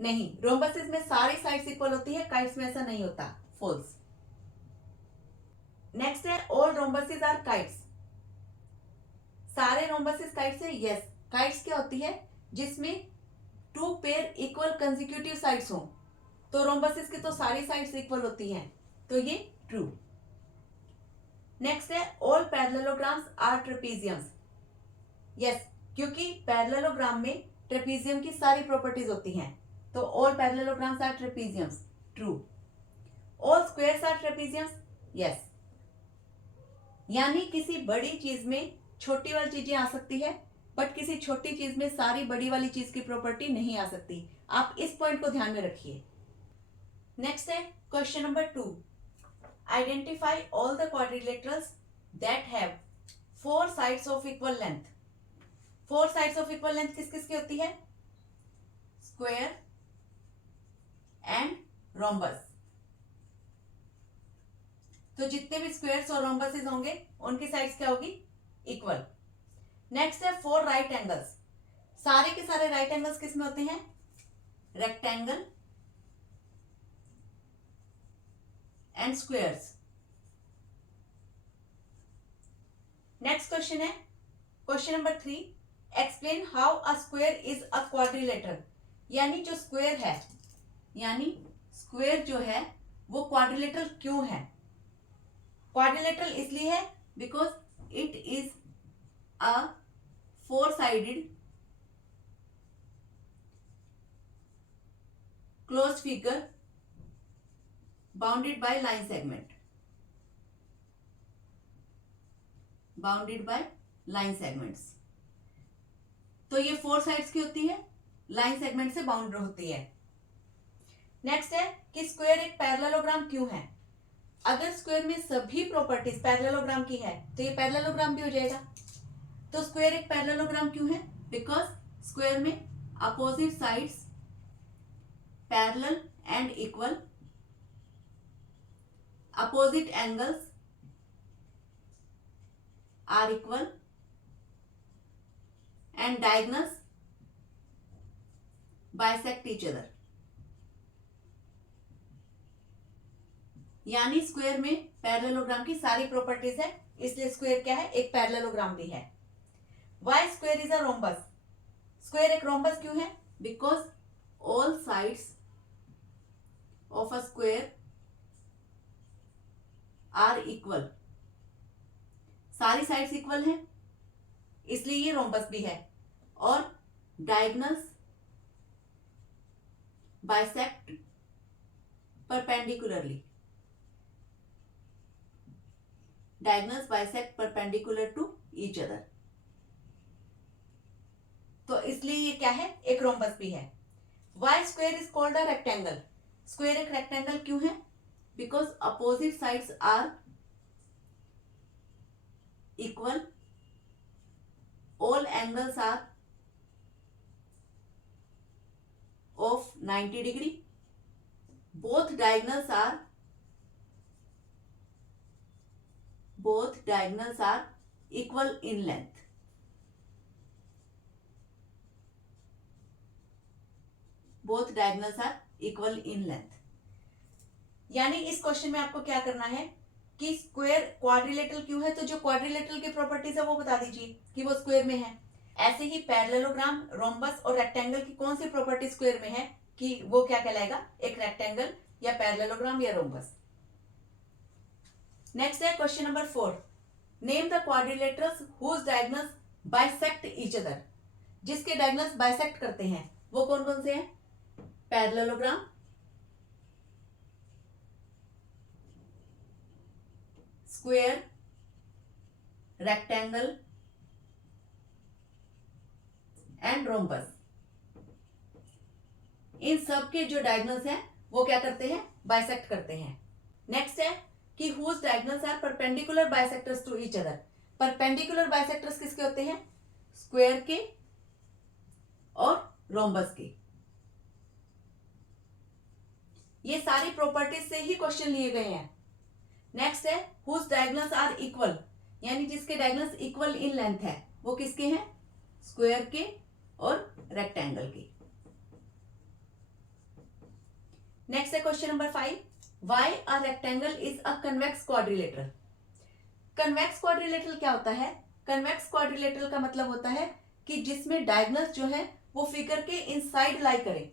नहीं, रोम्बसेस में सारी साइड्स इक्वल होती है, काइट्स में ऐसा नहीं होता, फॉल्स। नेक्स्ट है ऑल रोम्बसेस आर काइट्स। सारे रोम्बसेस काइट्स है, यस। काइट्स क्या होती है? जिसमें 2 पेयर इक्वल कंसेक्यूटिव साइड्स हो। तो रोम्बसेस की तो सारी साइड्स इक्वल होती हैं, तो ये ट्रू। नेक्स्ट है all parallelograms are trapeziums. Yes, क्योंकि पैरेललोग्राम में ट्रेपीजियम की सारी प्रॉपर्टीज होती हैं, तो all parallelograms are trapeziums, true. All squares are trapeziums, yes. यानी किसी बड़ी चीज में छोटी वाली चीजें आ सकती है, बट किसी छोटी चीज में सारी बड़ी वाली चीज की प्रॉपर्टी नहीं आ सकती। आप इस पॉइंट को ध्यान में रखिए। नेक्स्ट है question number 2। Identify all the quadrilaterals that have 4 sides of equal length. 4 sides of equal length किस किस की होती है? Square and rhombus. तो जितने भी स्क्वायर्स और रोम्बसेस होंगे उनकी साइड्स क्या होगी? इक्वल। नेक्स्ट है 4 राइट एंगल्स। सारे के सारे राइट एंगल्स किस में होते हैं? Rectangle and squares. Next question है question number 3। Explain how a square is a quadrilateral. यानी जो स्क्वायर है, यानी स्क्वायर जो है वो क्वाड्रिलेटरल क्यों है? क्वाड्रिलेटरल इसलिए है because it is a 4-sided closed figure bounded by line segment. Bounded by line segments. तो ये 4 साइड्स की होती है, लाइन सेगमेंट से बाउंड होती है। नेक्स्ट है कि स्क्वायर एक पैरेललोग्राम क्यों है? अगर स्क्वायर में सभी प्रॉपर्टीज पैरेललोग्राम की है तो ये पैरेललोग्राम भी हो जाएगा। तो स्क्वायर एक पैरेललोग्राम क्यों है? बिकॉज स्क्वायर में opposite sides parallel and equal, opposite angles are equal and diagonals bisect each other. यानी स्क्वायर में पैरेललोग्राम की सारी प्रॉपर्टीज है, इसलिए स्क्वायर क्या है, एक पैरेललोग्राम भी है। Why square is a rhombus, square एक रोम्बस क्यों है, because all sides of a square are equal, सारी साइड्स इक्वल हैं इसलिए ये रोम्बस भी है। और diagonals bisect perpendicularly, diagonals bisect perpendicular to each other, तो इसलिए ये क्या है, एक रोम्बस भी है। Why square is called a rectangle, square एक रेक्टेंगल क्यों है, because opposite sides are equal, all angles are of 90 degree, both diagonals are equal in length, both diagonals are equal in length। यानी इस question में आपको क्या करना है कि स्क्वायर क्वाड्रिलेटरल क्यों है, तो जो क्वाड्रिलेटरल की प्रॉपर्टीज है वो बता दीजिए कि वो स्क्वायर में है। ऐसे ही पैरेललोग्राम, रोम्बस और रेक्टेंगल की कौन सी प्रॉपर्टी स्क्वायर में है कि वो क्या कहलाएगा, एक रेक्टेंगल या पैरेललोग्राम या रोम्बस। नेक्स्ट है question number 4, name the quadrilaterals whose diagonals bisect each other, जिसके डायगोनल्स बाइसेक्ट करते हैं वो कौन कौन से हैं, parallelogram, square, rectangle and rhombus. इन सब के जो डायगोनल्स हैं वो क्या करते हैं, बाइसेक्ट करते हैं। नेक्स्ट है कि whose diagonals are perpendicular bisectors to each other, perpendicular bisectors किसके होते हैं, स्क्वायर के और रोम्बस के। ये सारी प्रॉपर्टीज से ही क्वेश्चन लिए गए हैं। नेक्स्ट है हुज डायगोनल्स आर इक्वल, यानी जिसके डायगोनल्स इक्वल इन लेंथ है वो किसके हैं, स्क्वायर के और रेक्टेंगल के। नेक्स्ट है question number 5, why a rectangle is a convex quadrilateral. Convex quadrilateral क्या होता है, कन्वेक्स क्वाड्रिलेटरल का मतलब होता है कि जिसमें डायगोनल्स जो है वो फिगर के इनसाइड लाई करें।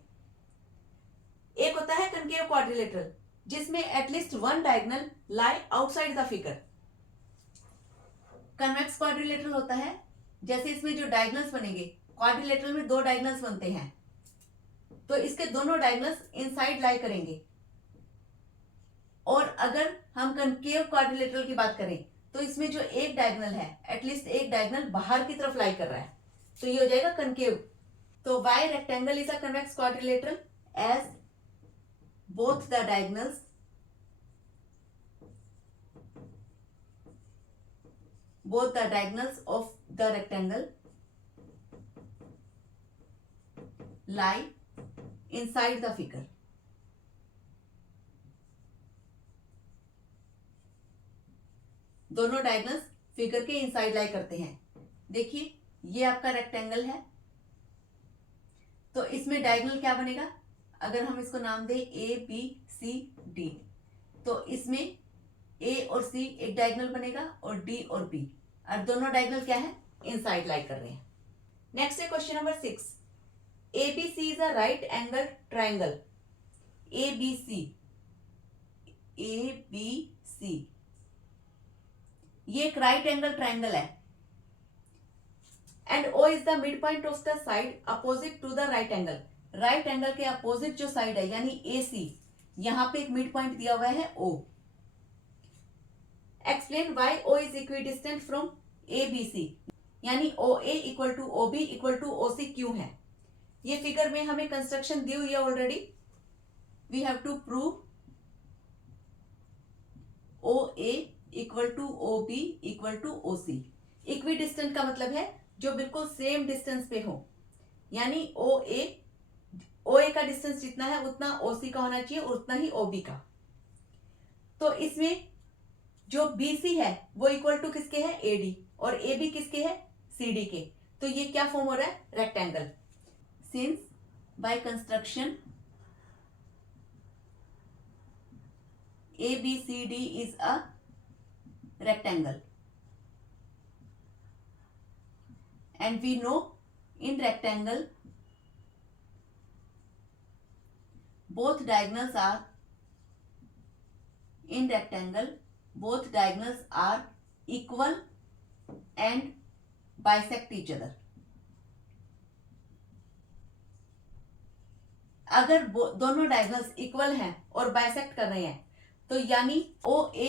एक होता है कनकेव क्वाड्रिलेटरल जिसमें at least one diagonal lie outside the figure. Convex quadrilateral होता है जैसे इसमें जो डायगोनल्स बनेंगे, क्वाड्रिलेटरल में 2 डायगोनल्स बनते हैं, तो इसके दोनों डायगोनल्स इनसाइड लाई करेंगे। और अगर हम कनकेव क्वाड्रिलेटरल की बात करें तो इसमें जो एक डायगोनल है, एटलीस्ट एक डायगोनल बाहर की तरफ लाई कर रहा है, तो ये हो जाएगा कनकेव। तो why rectangle is a convex quadrilateral as both the diagonals of the rectangle lie inside the figure। दोनों डायगोनल्स फिगर के इनसाइड लाई करते हैं। देखिए ये आपका रेक्टेंगल है, तो इसमें डायगोनल क्या बनेगा, अगर हम इसको नाम दें ए बी सी डी, तो इसमें ए और सी एक डायगोनल बनेगा और डी और बी, और दोनों डायगोनल क्या है, इनसाइड लाई कर रहे हैं। नेक्स्ट है question number 6, A B C is a right angle triangle. A B C ये एक राइट एंगल ट्राइंगल है and O is the mid point of the side opposite to the right angle. Right angle के opposite जो side है यानी A सी, यहां पे एक मिड पॉइंट दिया हुआ है O. Explain why O is equidistant from A B C, यानी O A equal to O B equal to O C क्यों है। ये फिगर में हमें कंस्ट्रक्शन दी हुई है already. We have to prove O A equal to O B equal to O C. Equidistant का मतलब है जो बिल्कुल सेम डिस्टेंस पे हो, यानी ओ ए का डिस्टेंस जितना है उतना ओ सी का होना चाहिए और उतना ही ओ बी का। तो इसमें जो बी सी है वो इक्वल टू किसके है, ए डी, और ए बी किसके है, सी डी के। तो ये क्या फॉर्म हो रहा है, rectangle. Since by construction A B C D is a rectangle, and we know in rectangle both diagonals are equal and bisect each other. अगर दोनों डायगोनल्स इक्वल हैं और बाइसेक्ट कर रहे हैं तो यानी ओ ए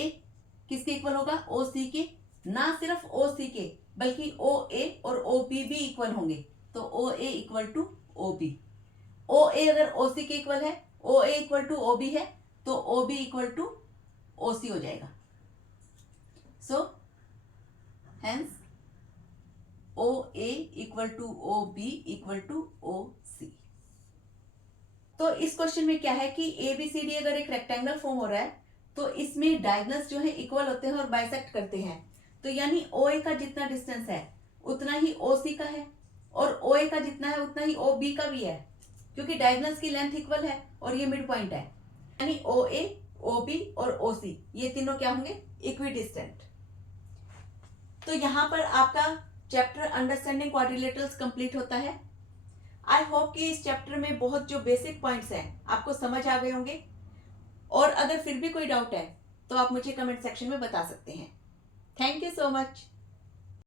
किसके इक्वल होगा, ओ सी के, ना सिर्फ ओ सी के बल्कि ओ ए और ओ बी भी इक्वल होंगे। तो O A equal to O B, O A अगर ओ सी के इक्वल है, O A equal to O B है, तो O B equal to O C हो जाएगा। So hence O A equal to O B equal to O C. तो इस question में क्या है कि ए बी सी डी अगर एक रेक्टेंगल फॉर्म हो रहा है तो इसमें डायगोनल्स जो है इक्वल होते हैं और बाइसेक्ट करते हैं। तो यानी ओ ए का जितना डिस्टेंस है उतना ही ओ सी का है, और ओ ए का जितना है उतना ही ओ बी का भी है, क्योंकि डायगोनल्स की लेंथ इक्वल है और ये मिड पॉइंट है। यानी ओ ए, ओ बी और ओ सी ये तीनों क्या होंगे, इक्वी डिस्टेंट। तो यहाँ पर आपका चैप्टर अंडरस्टैंडिंग क्वाड्रिलेटरल्स कंप्लीट होता है। आई होप कि इस चैप्टर में बहुत जो बेसिक पॉइंट्स हैं आपको समझ आ गए होंगे, और अगर फिर भी कोई डाउट है तो आप मुझे कमेंट सेक्शन में बता सकते हैं। Thank you so much.